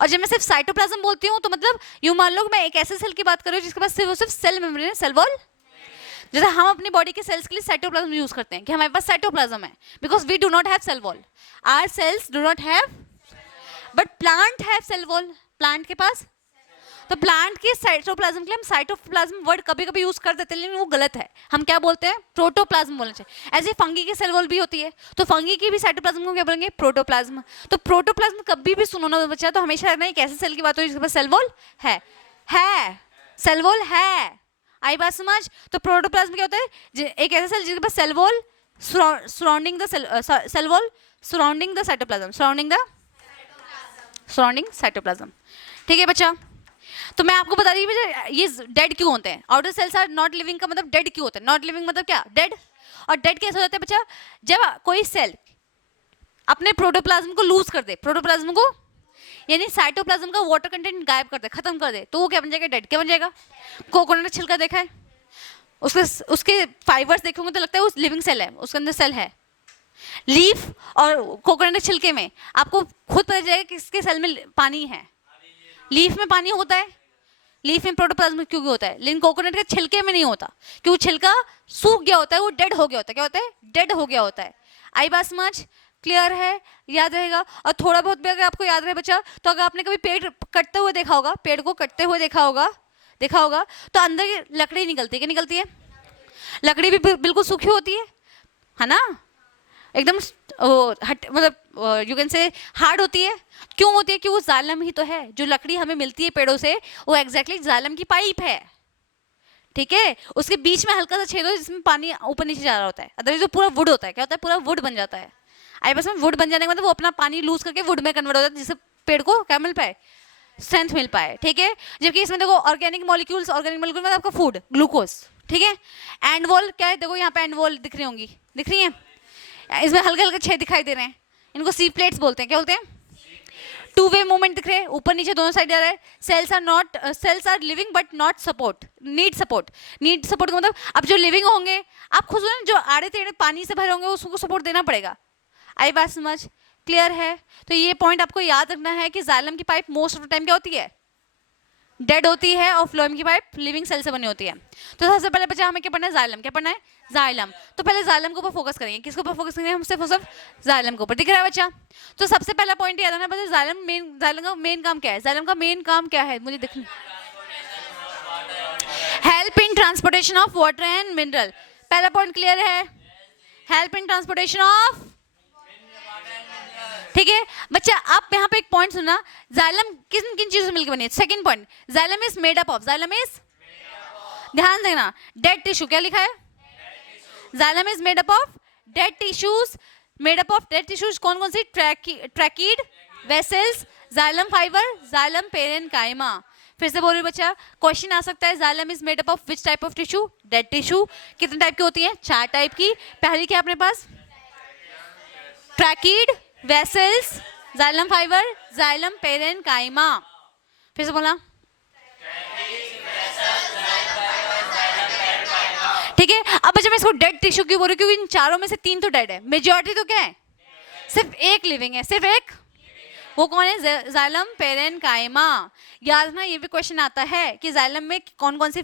और जब मैं सिर्फ साइटोप्लाज्म बोलती हूँ तो मतलब यूं मान लो मैं एक ऐसे सेल की बात कर रही हूँ जिसके पास सिर्फ सेल मेम्ब्रेन है, सेल वॉल। जैसे हम अपनी बॉडी के सेल्स के लिए साइटोप्लाज्म यूज करते हैं कि हमारे पास साइटोप्लाज्म है, because we do not have cell wall, our cells do not have, but plant have cell wall, plant के पास। तो प्लांट के साइटोप्लाज्म के लिए हम साइटोप्लाज्म वर्ड कभी कभी यूज कर देते हैं, लेकिन वो गलत है। हम क्या बोलते हैं, प्रोटोप्लाज्म बोलना चाहिए। ऐसे फंगी की सेल वॉल भी होती है, तो फंगी की भी साइटोप्लाज्म को क्या बोलेंगे, प्रोटोप्लाज्म। तो प्रोटोप्लाज्म कभी भी सुनो ना बच्चा, तो हमेशा रखना एक ऐसे सेल की बात हो जिसके पास सेल वॉल है, सेल वॉल है। आई बात समझ? तो प्रोटोप्लाज्म क्या होता है, एक ऐसा सेल जिसके पास cell wall surrounding the cell wall surrounding the cytoplasm, surrounding cytoplasm. ठीक है बच्चा? तो मैं आपको बता दी बेटा ये डेड क्यों होते हैं, outer cells are not living का मतलब डेड क्यों होता है, नॉट लिविंग मतलब क्या, डेड। और डेड कैसे हो जाता है बच्चा, जब कोई सेल अपने प्रोटोप्लाज्म को लूज कर दे, प्रोटोप्लाज्म को यानी साइटोप्लाज्म का वाटर कंटेंट गायब कर दे, खत्म कर दे, तो वो क्या बन जाएगा, डेड। क्या बन जाएगा, कोकोनट का छिलका देखा है, उसके फाइबर्स देखे होंगे तो लगता है वो लिविंग सेल है, उसके अंदर सेल है। लीफ और कोकोनट के छिलके में आपको खुद पता चलेगा किसके सेल में पानी है, लीफ में पानी होता है, लीफ में प्रोटोप्लाज्म क्यों होता है, लेकिन कोकोनट के छिलके में नहीं होता, क्योंकि छिलका सूख गया होता है, वो डेड हो गया होता है। क्या होता है, डेड हो गया होता है। आई बात समझ? क्लियर है, याद रहेगा। और थोड़ा बहुत भी अगर आपको याद रहे बच्चा, तो अगर आपने कभी पेड़ कटते हुए देखा होगा, पेड़ को कटते हुए देखा होगा तो अंदर की लकड़ी निकलती है, क्या निकलती है, लकड़ी भी बिल्कुल सूखी होती है ना, एकदम मतलब यू कैन से हार्ड होती है। क्यों होती है, कि वो जालम ही तो है, जो लकड़ी हमें मिलती है पेड़ों से वो एग्जैक्टली जालम की पाइप है। ठीक है, उसके बीच में हल्का सा छेद हो जिसमें पानी ऊपर नीचे जा रहा होता है, अदरवाइज जो पूरा वुड होता है, क्या होता है, पूरा वुड बन जाता है। आई बस में वुड बन जाने के मतलब वो अपना पानी लूज करके वुड में कन्वर्ट हो जाता है, जिससे पेड़ को क्या मिल पाए, स्ट्रेंथ मिल पाए। ठीक है, जबकि इसमें देखो ऑर्गेनिक मॉलिक्यूल्स मतलब आपका फूड, ग्लूकोज। ठीक है, एंड वॉल क्या है, देखो यहाँ पे एंड वॉल दिख रही होंगी, दिख रही है, इसमें हल्के हल्के छेद दिखाई दे रहे हैं, इनको सी प्लेट्स बोलते हैं। क्या बोलते हैं, टू वे मूवमेंट दिख रहे हैं, ऊपर नीचे दोनों साइड जा रहा है। Cells are living but not support, need support का मतलब अब जो लिविंग होंगे, आप खुद जो आड़े टेढ़े पानी से भरे होंगे उसको सपोर्ट देना पड़ेगा। आई बात समझ? क्लियर है? तो ये पॉइंट आपको याद रखना है कि जाइलम की pipe most of the time क्या होती है, डेड होती है, और फ्लोएम की पाइप लिविंग सेल से बनी होती है। तो सबसे पहले बच्चा हमें क्या पढ़ना है, जाइलम। क्या पढ़ना है, जाइलम। तो पहले जाइलम के ऊपर फोकस करेंगे, किसके ऊपर फोकस करेंगे, हम सिर्फ और सिर्फ जाइलम के ऊपर। दिख रहा है बच्चा? तो सबसे पहला पॉइंट याद रखना बच्चा, जाइलम का मेन काम क्या है, जाइलम का मेन काम क्या है, मुझे दिखना, help in transportation of water and mineral. पहला पॉइंट क्लियर है, हेल्प इन ट्रांसपोर्टेशन ऑफ। ठीक है बच्चा, आप यहाँ पे एक पॉइंट सुनना, जाइलम किन किन चीजों से मिलकर बनी है। Second point, xylem is made up of, xylem is, ध्यान देना, डेड टिश्यू। क्या लिखा है, xylem is made up of dead tissues. Made up of dead tissues कौन कौन सी, tracheid vessels, xylem fibre, xylem parenchyma. फिर से बोल रही बच्चा, क्वेश्चन आ सकता है, xylem is made up of which type of tissue, dead tissue. कितने टाइप की होती है, 4 टाइप की। पहली क्या अपने पास, tracheid vessels, xylem fibre, xylem parenchyma. फिर से बोला, ठीक है। अब बच्चा मैं इसको डेड टिश्यू क्यों बोल रही हूँ, क्योंकि इन चारों में से 3 तो डेड है, मेजॉरिटी तो क्या है, सिर्फ एक लिविंग है, सिर्फ एक। वो कौन है, जाइलम पेरेन्काइमा। याद रखना, ये भी क्वेश्चन आता है कि जाइलम में कौन कौन सी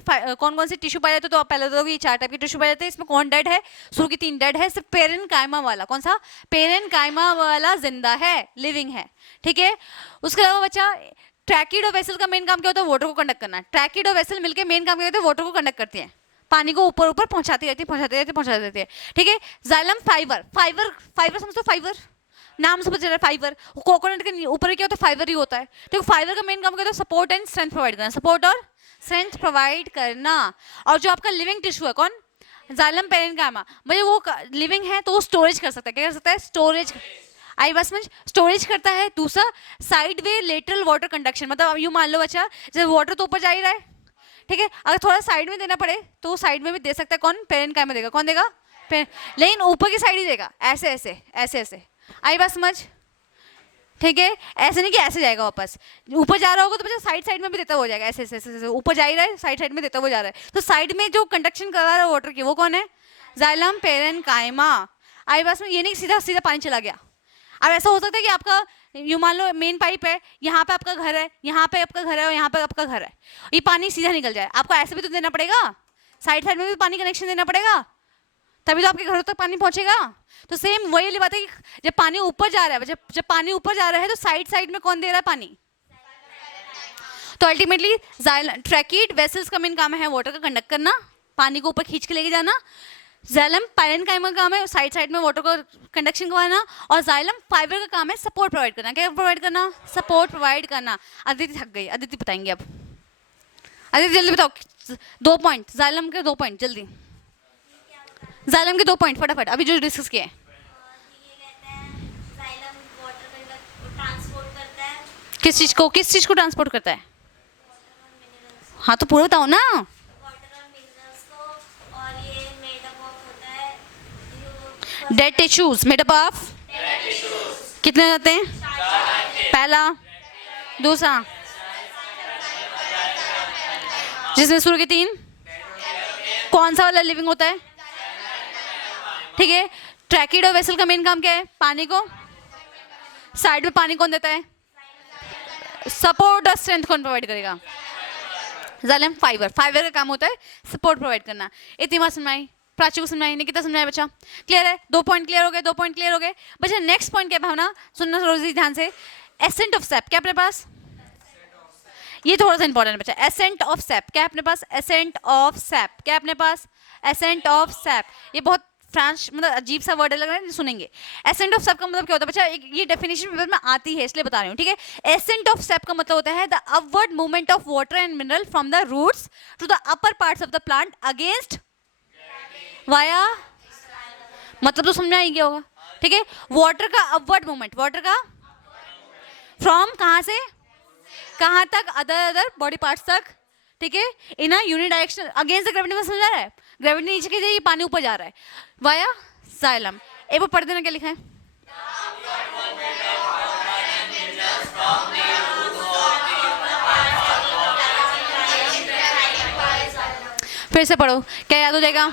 टिश्यू पाए जाते हैं। तो आप पहले तो ये 4 टाइप की टिश्यू पाए जाते हैं, इसमें कौन डेड है, शुरू की 3 डेड है, सिर्फ पेरेन्काइमा वाला, कौन सा, पेरेन्काइमा वाला जिंदा है, लिविंग है। ठीक है, उसके अलावा बच्चा ट्रैकीड और वेसल का मेन काम क्या होता है, वाटर को कंडक्ट करना। ट्रैकीड और वेसल मिलकर मेन काम क्या होता है, वाटर को कंडक्ट करती है, पानी को ऊपर ऊपर पहुंचाती रहती है। ठीक है, जाइलम फाइबर समझो, फाइबर नाम से पता चल रहा है, फाइबर। कोकोनट के ऊपर क्या होता है, फाइबर ही होता है। तो फाइबर का मेन काम क्या होता है, सपोर्ट एंड स्ट्रेंथ प्रोवाइड करना, सपोर्ट और स्ट्रेंथ प्रोवाइड करना। और जो आपका लिविंग टिश्यू है कौन, जाइलम पेरेन्काइमा, मतलब वो लिविंग है तो वो स्टोरेज कर सकता है। क्या कर सकता है, स्टोरेज। आई बस में स्टोरेज करता है। दूसरा, side way lateral water conduction, मतलब यूँ मान लो बच्चा, जब वाटर तो ऊपर जा ही रहा है, ठीक है, अगर थोड़ा साइड में देना पड़े तो साइड में भी दे सकता है, कौन, पेरेन्काइमा देगा। कौन देगा, लेकिन ऊपर की साइड ही देगा, ऐसे ऐसे ऐसे ऐसे। आई बात समझ? ठीक है, ऐसे नहीं कि ऐसे जाएगा वापस, ऊपर जा रहा होगा तो बच्चा साइड साइड में भी देता हो जाएगा, ऐसे ऐसे ऐसे ऊपर जा ही रहा है, साइड साइड में देता हुआ जा रहा है। तो साइड में जो कंडक्शन कर रहा है वाटर की वो कौन है? Xylem parenchyma. आई बात में ये नहीं सीधा सीधा पानी चला गया। अब ऐसा हो सकता है कि आपका यू मान लो मेन पाइप है, यहाँ पे आपका घर है, यहाँ पे आपका घर है और यहाँ पे आपका घर है, ये पानी सीधा निकल जाए, आपको ऐसे भी तो देना पड़ेगा, साइड साइड में भी पानी कनेक्शन देना पड़ेगा, तभी तो आपके घरों तक पानी पहुंचेगा। तो सेम वही वाली बात है कि जब पानी ऊपर जा रहा है, जब पानी ऊपर जा रहा है तो साइड साइड में कौन दे रहा है पानी? तो अल्टीमेटली ट्रैकिड वेसल्स का मेन काम है वाटर का कंडक्ट करना, पानी को ऊपर खींच के लेके जाना। जाइलम पेरेन्काइमा का काम है साइड साइड में वाटर को कंडक्शन करवाना, और जाइलम फाइबर का काम है सपोर्ट प्रोवाइड करना। क्या प्रोवाइड करना? सपोर्ट प्रोवाइड करना। अदिति थक गई, अदिति बताएंगे अब। अदिति जल्दी बताओ 2 पॉइंट जाइलम के, 2 पॉइंट जल्दी, जाइलम के 2 पॉइंट फटाफट अभी जो डिस्कस किए। किस चीज को, किस चीज को ट्रांसपोर्ट करता है? हाँ तो पूरा बताओ ना। Dead tissues made up of कितने जाते हैं? पहला, दूसरा, जिसमें शुरू के 3, कौन सा वाला लिविंग होता है? ठीक है, ट्रैकिड और वेसल का मेन काम क्या है? पानी को साइड में, पानी कौन देता है? सपोर्ट और स्ट्रेंथ कौन प्रोवाइड करेगा? जाइलम फाइबर, फाइबर का काम होता है सपोर्ट प्रोवाइड करना। इतनी बात समझाई, प्राची को समझाई, निकिता समझाया बच्चा? क्लियर है? 2 पॉइंट क्लियर हो गए, 2 पॉइंट क्लियर हो गए बच्चा। नेक्स्ट पॉइंट क्या भावना, सुनना रोजी ध्यान से। एसेंट ऑफ सैप, क्या अपने पास? ये थोड़ा सा इंपॉर्टेंट बच्चा, एसेंट ऑफ सैप क्या अपने पास? एसेंट ऑफ सैप क्या अपने पास? एसेंट ऑफ सैप, ये बहुत फ्रेंच मतलब अजीब सा वर्ड लग रहा है, सुनेंगे। एसेंट ऑफ सैप का मतलब क्या होता है बच्चा? एक ये डेफिनेशन पेपर में आती है इसलिए बता रही हूँ, ठीक है। एसेंट ऑफ सैप का मतलब होता है the upward movement of water and mineral from the roots to the upper parts of the plant against via, मतलब तो समझ ही गया होगा, ठीक है। वाटर का अपवर्ड मूवमेंट, वाटर का फ्रॉम कहाँ से कहाँ तक? अदर बॉडी पार्ट्स तक, ठीक है, in a uni direction against the gravity में, समझ रहा है? ग्रेविटी नीचे की जाएगी, पानी ऊपर जा रहा है, वाया जाइलम। एक बार पढ़ देना क्या लिखा है। फिर से पढ़ो, क्या याद हो जाएगा?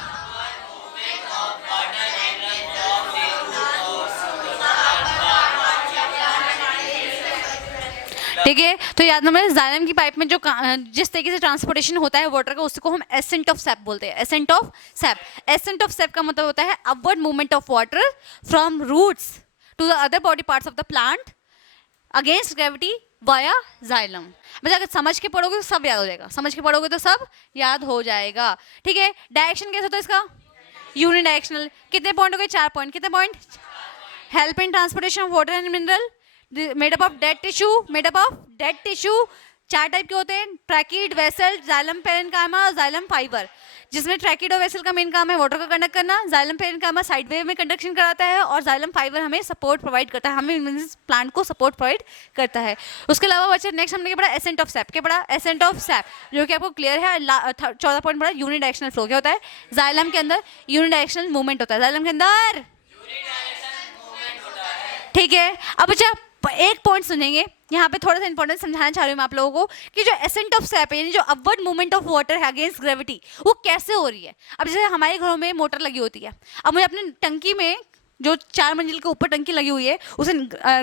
ठीक है, तो याद नंबर जाइलम की पाइप में जो जिस तरीके से ट्रांसपोर्टेशन होता है वाटर का, उसको हम एसेंट ऑफ सैप बोलते हैं। Ascent of sap, ascent of sap का मतलब होता है upward movement of water from roots to the other body parts of the plant against gravity via xylem. मतलब अगर समझ के पढ़ोगे तो सब याद हो जाएगा, समझ के पढ़ोगे तो सब याद हो जाएगा, ठीक है। डायरेक्शन कैसे होता है इसका? Uni directional. कितने पॉइंट हो गए? 4 पॉइंट। कितने point? Help in transportation of water and mineral, made up of dead tissue, made up of dead tissue. 4 type के होते हैं, ट्रैकिड, वेसल, जाइलम पेरेन्काइमा और जाइलम फाइबर। जिसमें ट्रैकिड और वेसल का मेन काम है वाटर का कंडक्ट करना, जाइलम पेरेन्काइमा साइड वेव में कंडक्शन कराता है, और जाइलम फाइबर हमें सपोर्ट प्रोवाइड करता है, हमें प्लांट को सपोर्ट प्रोवाइड करता है। उसके अलावा बच्चे नेक्स्ट हमने क्या पढ़ा? Accent of SAP. क्या पढ़ा? एसेंट ऑफ सैप, जो कि आपको क्लियर है। 14 पॉइंट पढ़ा, यूनि डायरेक्शनल फ्लो। क्या होता है? जाइलम के अंदर यूनि डायरेक्शनल मूवमेंट होता है, जाइलम के अंदर, ठीक है। अब बच्चा एक पॉइंट सुनेंगे, यहाँ पे थोड़ा सा इंपॉर्टेंट समझाना चाह रही हूँ मैं आप लोगों को कि जो एसेंट ऑफ सैप है, यानी जो अपवर्ड मूवमेंट ऑफ वाटर है अगेंस्ट ग्रेविटी, वो कैसे हो रही है। अब जैसे हमारे घरों में मोटर लगी होती है, अब मुझे अपनी टंकी में जो 4 मंजिल के ऊपर टंकी लगी हुई है उसे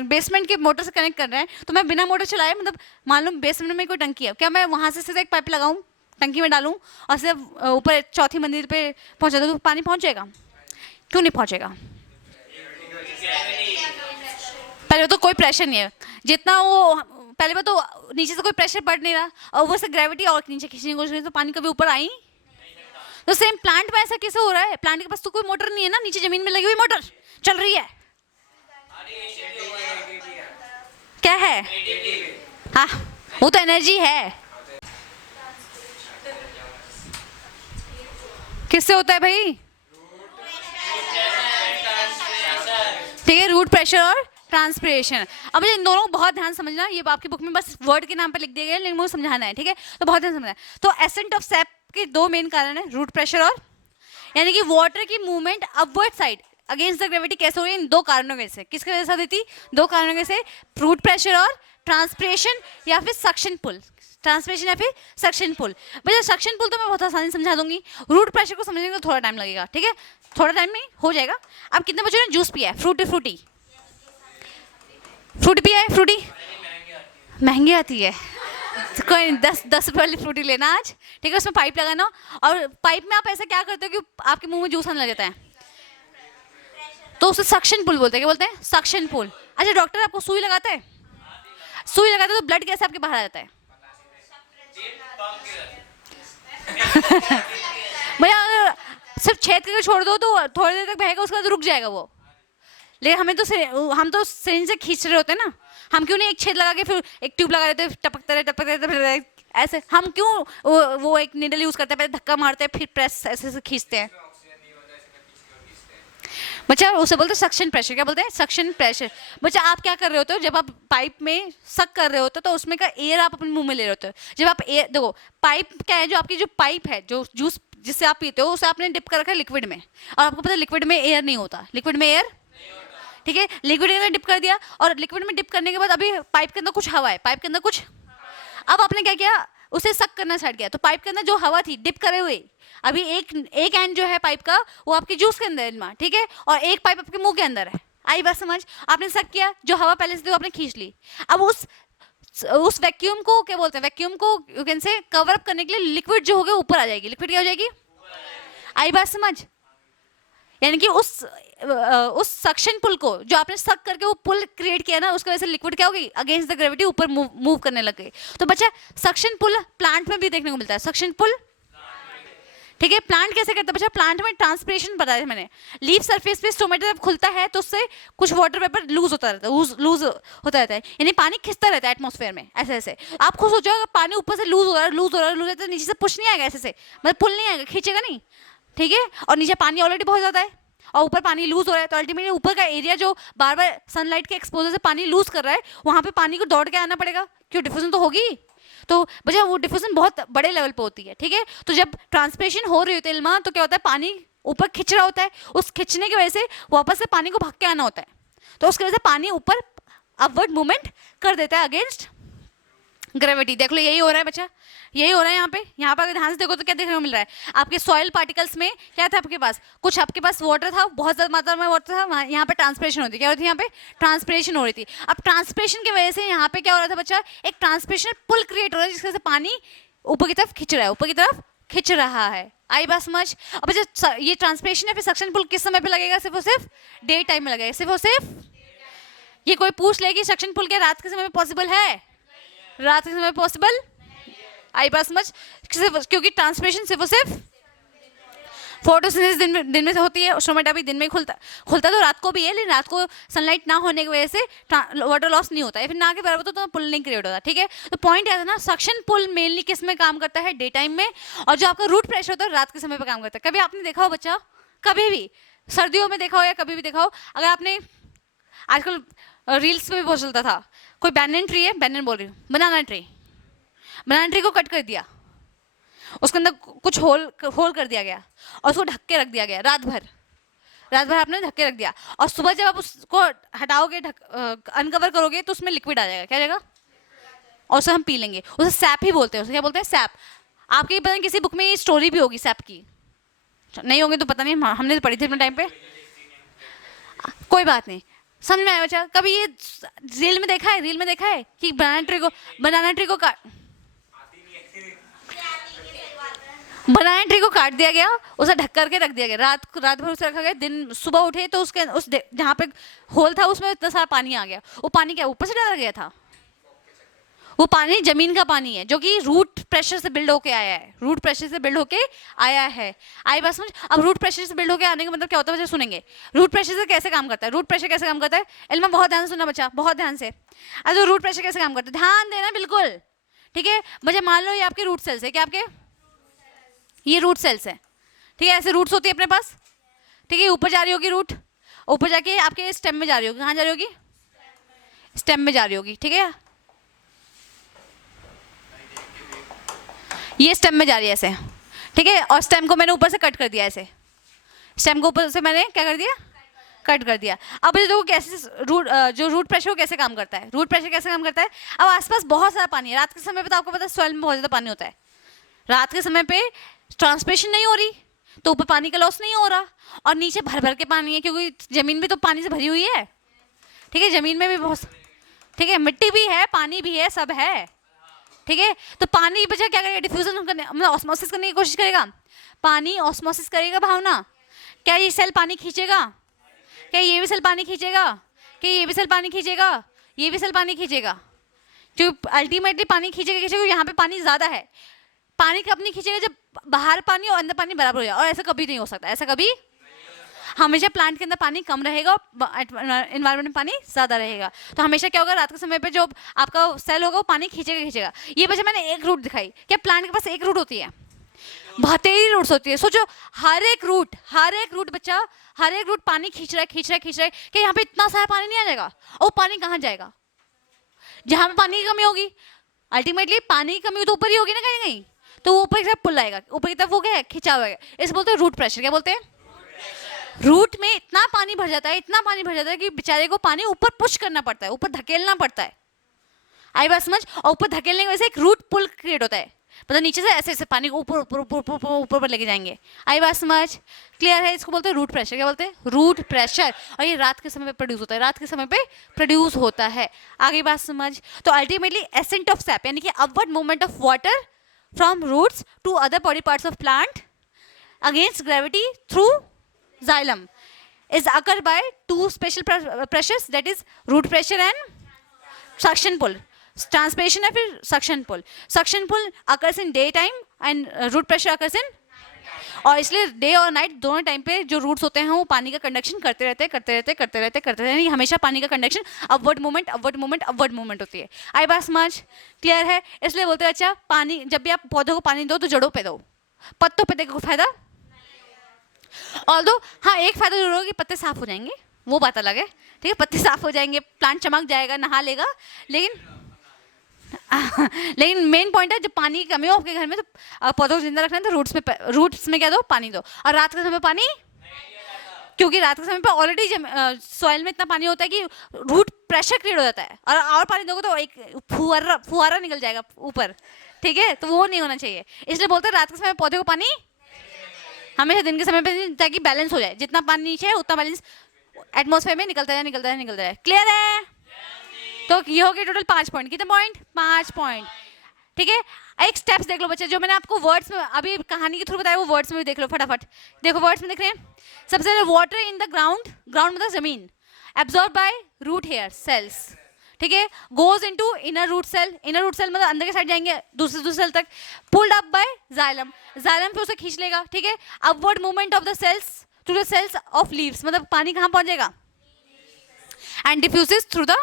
बेसमेंट के मोटर से कनेक्ट कर रहे हैं, तो मैं बिना मोटर चलाए, मतलब मान लो बेसमेंट में कोई टंकी है, क्या मैं वहाँ से सीधा एक पाइप लगाऊँ, टंकी में डालूँ और सिर्फ ऊपर 4थी मंजिल पे पहुँचा दूँ तो पानी पहुँच जाएगा? क्यों नहीं पहुँचेगा? पहले तो कोई प्रेशर नहीं है, जितना वो पहले बात तो नीचे से कोई प्रेशर पड़ नहीं रहा, और वो से ग्रेविटी और नीचे खींचने की कोशिश करें तो पानी कभी ऊपर आई। तो सेम प्लांट में ऐसा कैसे हो रहा है? प्लांट के पास तो कोई मोटर नहीं है ना, नीचे जमीन में लगी हुई मोटर चल रही है, क्या है? हाँ, वो तो एनर्जी है। किससे होता है भाई? ठीक है, रूट प्रेशर और ट्रांसपिरेशन। अब मुझे इन दोनों को बहुत ध्यान समझना, ये आपकी बुक में बस वर्ड के नाम पे लिख दिए गए, लेकिन मुझे समझाना है, ठीक है। तो बहुत ध्यान समझना है। तो एसेंट ऑफ सैप के 2 मेन कारण है, रूट प्रेशर और यानी कि वाटर की movement upward side against the gravity कैसे हो रही है? इन दो कारणों में से। किसकी वजह से होती थी? दो कारणों में से, रूट प्रेशर और ट्रांसपिरेशन या फिर सक्शन पुल। ट्रांसपिरेशन या फिर सक्शन पुल। भैया सक्शन पुल तो मैं बहुत आसानी से समझा दूंगी, रूट प्रेशर को समझने में थोड़ा टाइम लगेगा, ठीक है? थोड़ा टाइम में हो जाएगा। अब कितने बच्चों ने जूस पिया है? फ्रूटी फ्रूटी फ्रूटी पिया है? फ्रूटी महंगी आती है, तो कोई 10 रुपये वाली फ्रूटी लेना आज, ठीक है? उसमें पाइप लगाना, और पाइप में आप ऐसा क्या करते हो कि आपके मुंह में जूस आने लग जाता है, तो उसे सक्शन पुल बोलते हैं। क्या बोलते हैं? सक्शन पुल। अच्छा, डॉक्टर आपको सुई लगाता है, सुई लगाता है तो ब्लड कैसे आपके बाहर आ जाता है? भैया अगर सिर्फ छेद करके छोड़ दो तो थोड़ी देर तक बहेगा, उसके बाद रुक जाएगा वो। लेकिन हम तो सिरिंज से खींच रहे होते हैं ना, हम क्यों नहीं एक छेद लगा के फिर एक ट्यूब लगा देते हैं, टपकते रहे ऐसे? हम क्यों वो एक नीडल यूज करते हैं, पहले धक्का मारते हैं फिर प्रेस ऐसे खींचते हैं? बच्चा उसे बोलते हैं सक्शन प्रेशर। क्या बोलते हैं? Suction pressure. बच्चा आप क्या कर रहे होते हो जब आप पाइप में सक कर रहे होते हो, तो उसमें का एयर आप अपने मुंह में ले रहे होते हो। जब आप एयर देखो, पाइप क्या है, जो आपकी जो पाइप है, जो जूस जिससे आप पीते हो, उसे आपने डिप कर रखा है लिक्विड में, और आपको पता है लिक्विड में एयर नहीं होता, लिक्विड में एयर, ठीक है? लिक्विड के अंदर डिप कर दिया, और लिक्विड में डिप करने के बाद अभी पाइप के अंदर कुछ हवा है, पाइप के अंदर कुछ, अब आपने क्या किया, उसे सक करना स्टार्ट किया, तो पाइप के अंदर जो हवा थी डिप करे हुए, अभी एक एंड जो है पाइप का वो आपकी जूस के अंदर है, ठीक है? और एक पाइप आपके मुंह के अंदर है। आई बात समझ? आपने सक किया, जो हवा पहले से थी वो आपने खींच ली। अब उस वैक्यूम को क्या बोलते हैं? वैक्यूम को you can say cover up करने के लिए लिक्विड जो होगा ऊपर आ जाएगी। लिक्विड क्या हो जाएगी? आई बात समझ? यानी कि उस सक्शन पुल को जो आपने सक करके वो पुल क्रिएट किया ना, उसकी वजह से लिक्विड क्या हो गई? अगेंस्ट द ग्रेविटी ऊपर मूव करने लग गई। तो बच्चा सक्शन पुल प्लांट में भी देखने को मिलता है, सक्शन पुल, ठीक है? प्लांट कैसे करता है बच्चा? प्लांट में ट्रांसपिरेशन बताया मैंने। लीफ सरफेस पे स्टोमेटा जब खुलता है तो उससे कुछ वाटर वेपर लूज होता रहता है, लूज होता रहता है, यानी पानी खिंचता रहता है एटमॉस्फेयर में, ऐसे ऐसे। आप खुद सोचो अगर पानी ऊपर से लूज हो रहा है, लूज हो रहा है, लूज तो नीचे से पुश नहीं आएगा, ऐसे से मतलब पुल नहीं आएगा, खींचेगा नहीं, ठीक है? और नीचे पानी ऑलरेडी बहुत ज़्यादा है, और ऊपर पानी लूज हो रहा है, तो अल्टीमेटली ऊपर का एरिया जो बार बार सनलाइट के एक्सपोजर से पानी लूज कर रहा है, वहाँ पे पानी को दौड़ के आना पड़ेगा, क्यों? डिफ्यूजन तो होगी। तो बच्चा वो डिफ्यूजन बहुत बड़े लेवल पे होती है, ठीक है? तो जब ट्रांसपिरेशन हो रही होती है इल्मा, तो क्या होता है? पानी ऊपर खिंच रहा होता है, उस खिंचने की वजह से वापस से पानी को भाग के आना होता है, तो उसकी वजह से पानी ऊपर अपवर्ड मूवमेंट कर देता है अगेंस्ट ग्रेविटी। देख लो यही हो रहा है बच्चा, यही हो रहा है यहाँ पर अगर ध्यान से देखो तो क्या देखने को मिल रहा है? आपके सॉइल पार्टिकल्स में क्या था आपके पास? कुछ आपके पास वाटर था, बहुत ज़्यादा मात्रा में वाटर था, वहाँ यहाँ पे ट्रांसपिरेशन होती, क्या होती है? यहाँ पे ट्रांसपिरेशन हो रही थी। अब ट्रांसपिरेशन की वजह से यहाँ पे क्या हो रहा था बच्चा? एक ट्रांसपिरेशन पुल क्रिएट हो रहा है, जिसकी वजह से पानी ऊपर की तरफ खिंच रहा है, ऊपर की तरफ खिंच रहा है। आई बात समझ? अब बच्चा ये ट्रांसपिरेशन या फिर सक्शन पुल किस समय पे लगेगा? सिर्फ और सिर्फ डे टाइम में लगेगा, सिर्फ और सिर्फ। ये कोई पूछ ले कि सक्शन पुल क्या रात के समय में पॉसिबल है? रात के समय पॉसिबल? आई बात समझ? क्योंकि ट्रांसपिरेशन सिर्फ और सिर्फ फोटोसिंथेसिस दिन में से होती है, स्टोमेटा भी दिन में खुलता तो रात को भी है, लेकिन रात को सनलाइट ना होने की वजह से वाटर लॉस नहीं होता है, फिर ना के बराबर तो पुल नहीं क्रिएट होता, ठीक है? तो पॉइंट याद है ना, सक्शन पुल मेनली किस में काम करता है? डे टाइम में। और जो आपका रूट प्रेशर होता है रात के समय पर काम करता है। कभी आपने देखा हो बच्चा, कभी भी सर्दियों में देखा हो या कभी भी देखा हो, अगर आपने आजकल रील्स में भी बहुत चलता था, कोई बैनन ट्री है, बैनन बोल रही हूँ, बनाना ट्री को कट कर दिया, उसके अंदर कुछ होल कर दिया गया, और उसको ढक के रख दिया गया रात भर आपने ढक के रख दिया, और सुबह जब आप उसको हटाओगे, अनकवर करोगे, तो उसमें लिक्विड आ जाएगा, क्या जाएगा? और उसे हम पी लेंगे, उसे सैप ही बोलते हैं। उसे क्या बोलते हैं? सैप। आपके पता नहीं किसी बुक में ये स्टोरी भी होगी सैप की, नहीं होगी तो पता नहीं, हमने तो पढ़ी थी अपने टाइम पे, कोई बात नहीं, समझ में आया बच्चा? कभी ये रील में देखा है कि बनाना ट्री को काट दिया गया, उसे ढक करके रख दिया गया, रात भर उसे रखा गया, दिन सुबह उठे तो उसके जहाँ पे होल था उसमें इतना सारा पानी आ गया। वो पानी क्या ऊपर से डाला गया था? वो पानी जमीन का पानी है, जो कि रूट प्रेशर से बिल्ड होके आया है, आई बात समझ? अब रूट प्रेशर से बिल्ड होके आने का मतलब क्या होता है बच्चा? सुनेंगे रूट प्रेशर से कैसे काम करता है, रूट प्रेशर कैसे काम करता है? इल्मा बहुत ध्यान से सुनना बच्चा, बहुत ध्यान से। अच्छा, रूट प्रेशर कैसे काम करता है? ध्यान देना बिल्कुल, ठीक है बच्चा? मान लो ये आपके रूट सेल्स है, क्या आपके ये रूट सेल्स है, ठीक है? ऐसे रूट्स होती है अपने पास, ठीक है? ऊपर जा रही होगी रूट, ऊपर जाके आपके स्टेम में जा रही होगी, कहाँ जा रही होगी? स्टेम में जा रही होगी, ठीक है? ये स्टेम में जा रही है ऐसे, ठीक है? और स्टेम को मैंने ऊपर से कट कर दिया ऐसे, स्टेम को ऊपर से मैंने क्या कर दिया, कट कर दिया। अब ये देखो कैसे रूट, जो रूट प्रेशर वो कैसे काम करता है, रूट प्रेशर कैसे काम करता है। अब आसपास बहुत सारा पानी है, रात के समय पे तो आपको पता है सॉइल में बहुत ज़्यादा पानी होता है, रात के समय पे ट्रांसपिरेशन नहीं हो रही तो ऊपर पानी का लॉस नहीं हो रहा, और नीचे भर भर के पानी है क्योंकि ज़मीन भी तो पानी से भरी हुई है, ठीक है, ज़मीन में भी बहुत, ठीक है, मिट्टी भी है, पानी भी है, सब है, ठीक है। तो पानी बचा क्या करेगा, डिफ्यूजन करने, मतलब ऑस्मोसिस करने की कोशिश करेगा, पानी ऑस्मोसिस करेगा। भावना, क्या ये सेल पानी खींचेगा, क्या ये भी सेल पानी खींचेगा, क्या ये भी सेल पानी खींचेगा, ये भी सेल पानी खींचेगा, क्योंकि अल्टीमेटली पानी खींचेगा, यहाँ पे पानी ज़्यादा है। पानी कब नहीं खींचेगा, जब बाहर पानी और अंदर पानी बराबर हो जाए, और ऐसा कभी नहीं हो सकता, ऐसा कभी, हमेशा प्लांट के अंदर पानी कम रहेगा और एनवायरनमेंट में पानी ज़्यादा रहेगा। तो हमेशा क्या होगा, रात के समय पे जो आपका सेल होगा वो पानी खींचेगा। ये बच्चा मैंने एक रूट दिखाई, क्या प्लांट के पास एक रूट होती है, बतेरी रूट्स होती है। सोचो हर एक रूट बच्चा, हर एक रूट पानी खींच रहा है कि यहाँ पे इतना सारा पानी नहीं आ जाएगा, और पानी कहाँ जाएगा, जहाँ पे पानी की कमी होगी, अल्टीमेटली पानी की कमी तो ऊपर ही होगी ना कहीं कहीं, तो वो ऊपर की तरफ पुल आएगा, ऊपर की तरफ वो क्या है, खिंचा हुआ है, इसे बोलते हैं रूट प्रेशर। क्या बोलते हैं, रूट में इतना पानी भर जाता है कि बेचारे को पानी ऊपर पुश करना पड़ता है, ऊपर धकेलना पड़ता है। आई बात समझ, और ऊपर धकेलने की वजह से एक रूट पुल क्रिएट होता है, मतलब नीचे से ऐसे ऐसे पानी को ऊपर ऊपर ऊपर ऊपर ऊपर पर लेके जाएंगे। आई बात समझ, क्लियर है, इसको बोलते हैं रूट प्रेशर। क्या बोलते हैं, रूट प्रेशर, और ये रात के समय पे प्रोड्यूस होता है, रात के समय पे प्रोड्यूस होता है। आगे बात समझ, तो अल्टीमेटली एसेंट ऑफ सैप यानी कि upward movement of water from roots to other body parts of plant against gravity through xylem is occurred by two special pressures, that is root pressure and suction pull. Transpiration है फिर suction pull. Suction pull occurs in day time and root pressure occurs in, और इसलिए day और night दोनों time पे जो roots होते हैं वो पानी का कंडक्शन करते रहते हैं, हमेशा पानी का कंडक्शन अपवर्ड मूवमेंट होती है। आई बात समझ, क्लियर है, इसलिए बोलते हैं अच्छा पानी जब भी आप पौधों को पानी दो तो जड़ों पे दो, पत्तों पे देखो फायदा। ऑल्दो हाँ एक फायदा जरूर होगा कि पत्ते साफ हो जाएंगे, वो बात अलग है, ठीक है, पत्ते साफ हो जाएंगे, प्लांट चमक जाएगा, नहा लेगा, लेकिन मेन पॉइंट है जब पानी की कमी हो आपके घर में तो पौधों को जिंदा रखना है तो रूट्स में क्या दो, पानी दो। और रात के समय पानी, क्योंकि रात के समय पे ऑलरेडी सॉइल में इतना पानी होता है कि रूट प्रेशर क्रिएट हो जाता है, और पानी दोगे तो एक फुहारा निकल जाएगा ऊपर, ठीक है, तो वो नहीं होना चाहिए। इसलिए बोलते हैं रात के समय पौधे को पानी हमेशा दिन के समय पे, ताकि बैलेंस हो जाए, जितना पानी नीचे है उतना बैलेंस एटमॉस्फेयर में निकलता है। क्लियर है, तो ये हो गए टोटल 5 पॉइंट। कितने पॉइंट, 5 पॉइंट, ठीक है। एक स्टेप्स देख लो बच्चे, जो मैंने आपको वर्ड्स में अभी कहानी के थ्रू बताया वो वर्ड्स में भी देख लो फटाफट। देखो वर्ड्स में देख रहे हैं, सबसे पहले water in the ground, ground मतलब जमीन, absorb by root hair cells, ठीक है, goes into inner root cell मतलब अंदर के साइड जाएंगे दूसरे सेल तक, पुल्ड अप बाय जाइलम पे उसे खींच लेगा, ठीक है, upward movement of the cells to the cells of leaves, मतलब पानी कहाँ पहुंचेगा, एंड डिफ्यूजेस थ्रू द,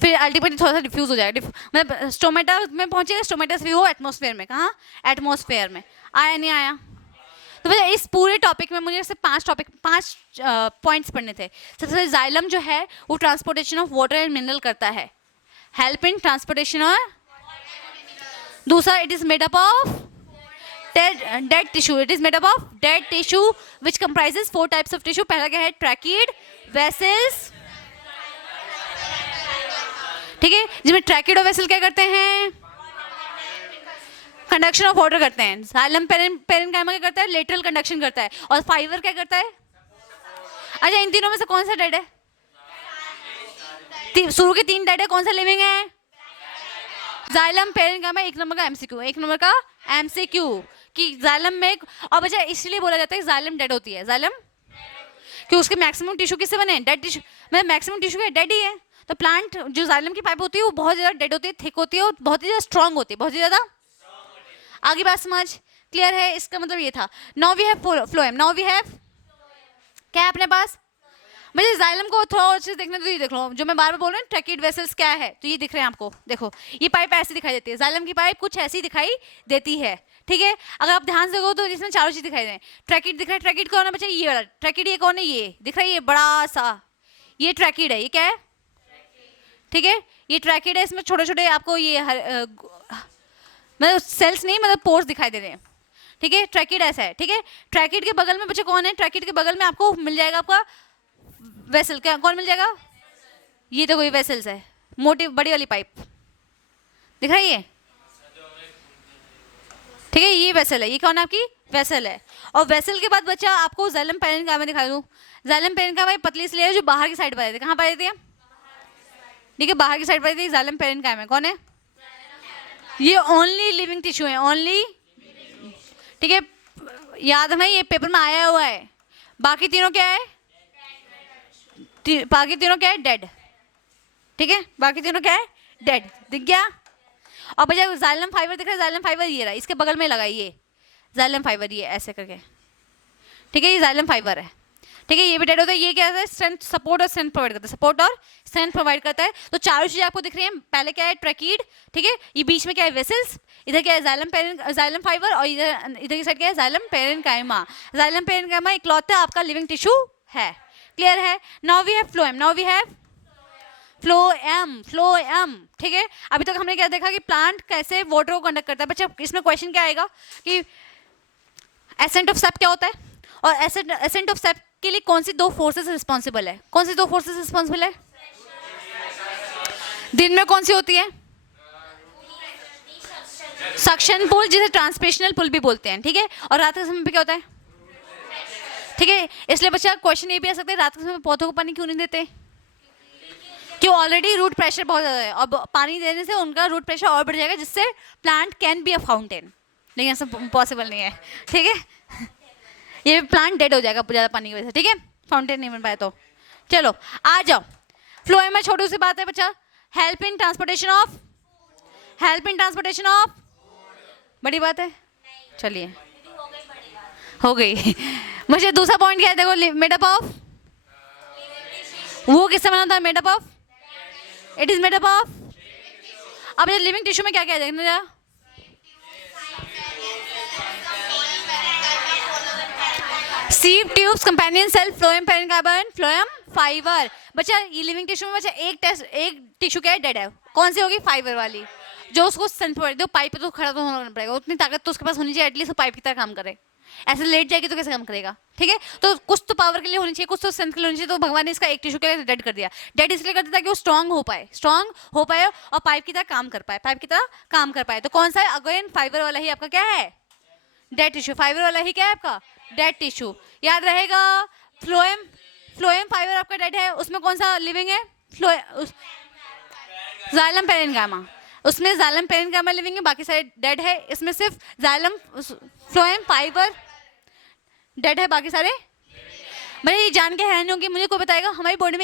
फिर अल्टीमेटली थोड़ा सा डिफ्यूज हो जाएगा, मतलब स्टोमेटा में पहुंचेगा, स्टोमेटा से भी वो एटमॉस्फेयर में, कहाँ, एटमॉस्फेयर में। आया नहीं आया, तो भैया इस पूरे टॉपिक में मुझे सिर्फ 5 पॉइंट्स पढ़ने थे। सबसे पहले जाइलम जो है वो transportation of water and mineral करता है, हेल्प इन ट्रांसपोर्टेशन, और दूसरा it is made up of dead tissue, it is made up of dead tissue which comprises 4 types of tissue. पहला क्या है, ट्रैकिड वेसल्स, ठीक है, जिसमें ट्रैकिड और वेसल क्या करते हैं, कंडक्शन ऑफ वाटर करते हैं। जाइलम पेरेन्काइमा क्या करता है, लेटरल कंडक्शन करता है, और फाइबर क्या करता है, अच्छा इन तीनों में से कौन सा डेड है, शुरू के 3 डेड है, कौन सा लिविंग है, जाइलम पेरेन्काइमा। एक नंबर का एमसीक्यू कि जाइलम में, और बच्चा इसलिए बोला जाता है कि जाइलम डेड होती है, जाइलम कि उसके मैक्सिमम टिश्यू किससे बने, डेड टिश्यू, मतलब मैक्सिमम टिश्यू क्या डेड ही है। तो प्लांट जो जाइलम की पाइप होती है वो बहुत ज़्यादा डेड होती है, थिक होती है, और बहुत ही ज़्यादा स्ट्रॉन्ग होती है, बहुत ही ज़्यादा। आगे बात समझ, क्लियर है, इसका मतलब ये था। Now we have phloem, now we have क्या है अपने पास, मुझे जाइलम को थोड़ा और चीज देखने तो ये देख लो, जो मैं बार बार बोल रही हूँ ट्रैकिड वेसल्स क्या है, तो ये दिख रहे हैं आपको, देखो ये पाइप ऐसी दिखाई देती है, जाइलम की पाइप कुछ ऐसी दिखाई देती है, ठीक है। अगर आप ध्यान से देखो तो इसमें चारों चीज दिखाई दे, ट्रैकिड दिख रहा है, ट्रैकिड कौन है बच्चा, ये वाला ट्रैकिड, ये कौन है, ये दिख रहा है, ये बड़ा सा ये ट्रैकिड है, ये क्या है, ठीक है, ये ट्रैकिड है, इसमें छोटे छोटे आपको ये मतलब सेल्स नहीं मतलब पोर्स दिखाई दे रहे हैं, ठीक है, ट्रैकिड ऐसा है, ठीक है। ट्रैकिड के बगल में बच्चे कौन है, ट्रैकिड के बगल में आपको मिल जाएगा आपका वेसल, क्या कौन मिल जाएगा, ये तो कोई वेसल्स है, मोटी बड़ी वाली पाइप दिख रही है, ठीक है, ये वेसल है, ये कौन है आपकी वेसल है। और वेसल के बाद बच्चा आपको जाइलम पेरेन्काइमा दिखा दूं। जाइलम पेरेन्काइमा पतली इसलिए है जो बाहर की साइड पर रहती है, कहाँ पर रहती है, ठीक है, बाहर की साइड पर रहती है। जाइलम पेरेन्काइमा कौन है, ये ओनली लिविंग टिश्यू है, ओनली, ठीक है, याद है ये पेपर में आया हुआ है। बाकी तीनों क्या है, बाकी तीनों क्या है, डेड, ठीक है, बाकी तीनों क्या है, डेड, दिख गया। और भैया जाइलम फाइबर दिख रहा है, जाइलम फाइबर ये रहा, इसके बगल में लगा ये जाइलम फाइबर, ये ऐसे करके, ठीक है, ये जाइलम फाइबर है, ठीक है, ये भी डेड होता है। ये क्या है, स्ट्रेंथ, सपोर्ट और स्ट्रेंथ प्रोवाइड करता है, सपोर्ट और स्ट्रेंथ प्रोवाइड करता है। तो चारों चीजें आपको दिख रही हैं। पहले क्या है, ट्रैकीड, ठीक है, ये बीच में क्या है, वेसल्स, इधर क्या है, जाइलम फाइबर, और इधर की साइड क्या है, जाइलम पेरेन्काइमा। जाइलम पेरेन्काइमा इकलौता आपका लिविंग टिश्यू है, क्लियर है। Now we have phloem, now we have phloem, phloem, ठीक है। अभी तक हमने क्या देखा कि प्लांट कैसे वाटर को कंडक्ट करता है। बच्चा इसमें क्वेश्चन क्या आएगा कि एसेंट ऑफ सेप क्या होता है, और एसेंट ऑफ सेप के लिए कौन सी दो फोर्सेस रिस्पॉन्सिबल है, कौन सी दो फोर्सेस रिस्पॉन्सिबल है, दिन में कौन सी होती है, सक्शन पुल, जिसे ट्रांसपिरेशनल पुल भी बोलते हैं, ठीक है, और रात के समय पे क्या होता है, ठीक है। इसलिए बच्चा क्वेश्चन ये भी आ सकता है, रात के समय पौधों को पानी क्यों नहीं देते, क्यों, ऑलरेडी रूट प्रेशर बहुत ज़्यादा है, और पानी देने से उनका रूट प्रेशर और बढ़ जाएगा, जिससे plant can be a fountain, लेकिन ऐसा पॉसिबल नहीं है, ठीक है, ये प्लांट डेड हो जाएगा ज़्यादा पानी की वजह से, ठीक है, फाउंटेन नहीं बन पाया तो। चलो आ जाओ, फ्लोएम में छोटी सी बात है बच्चा, help in transportation of, help in transportation of, बड़ी बात है, चलिए हो गई। मुझे दूसरा पॉइंट क्या है, देखो, मेडअप ऑफ, वो किससे बना था, made up of, it is made up of. अब ये लिविंग टिश्यू में क्या क्या है देखना जरा, sieve tubes, companion cell, phloem parenchyma, phloem fibre. बच्चा ये लिविंग टिश्यू में बच्चा एक टिश्यू क्या है, डेड है, कौन सी होगी, फाइबर वाली, जो उसको सेंट प्रोवाइड दो, पाइप पे तो खड़ा तो होना पड़ेगा, उतनी ताकत तो उसके पास होनी चाहिए एटलीस्ट, पाइप की तरह काम करे, ऐसे लेट जाएगी तो कैसे काम करेगा, ठीक है। तो कुछ तो पावर के लिए होनी चाहिए, कुछ तो स्ट्रेंथ के लिए होनी चाहिए। तो भगवान ने इसका एक टिश्यू के लिए डेड कर दिया। डेड इसलिए कर दिया ताकि वो स्ट्रांग हो पाए और पाइप की तरह काम कर पाए, पाइप की तरह काम कर पाए। तो कौन सा है, अगेन फाइबर वाला ही आपका क्या है, डेड टिश्यू, फाइबर वाला ही क्या है आपका डेड टिश्यू, याद रहेगा। फ्लोएम फाइबर आपका डेड है, उसमें कौन सा लिविंग है, जाइलम पेरेन्काइमा, उसमें जाइलम पेरेन्काइमा लिविंग है, बाकी सारे डेड है। इसमें सिर्फ जाइलम फ्लोएम फाइबर डेड है, बाकी सारे। मैं ये जान के हैरान होंगी, मुझे कोई बताएगा हमारी बॉडी में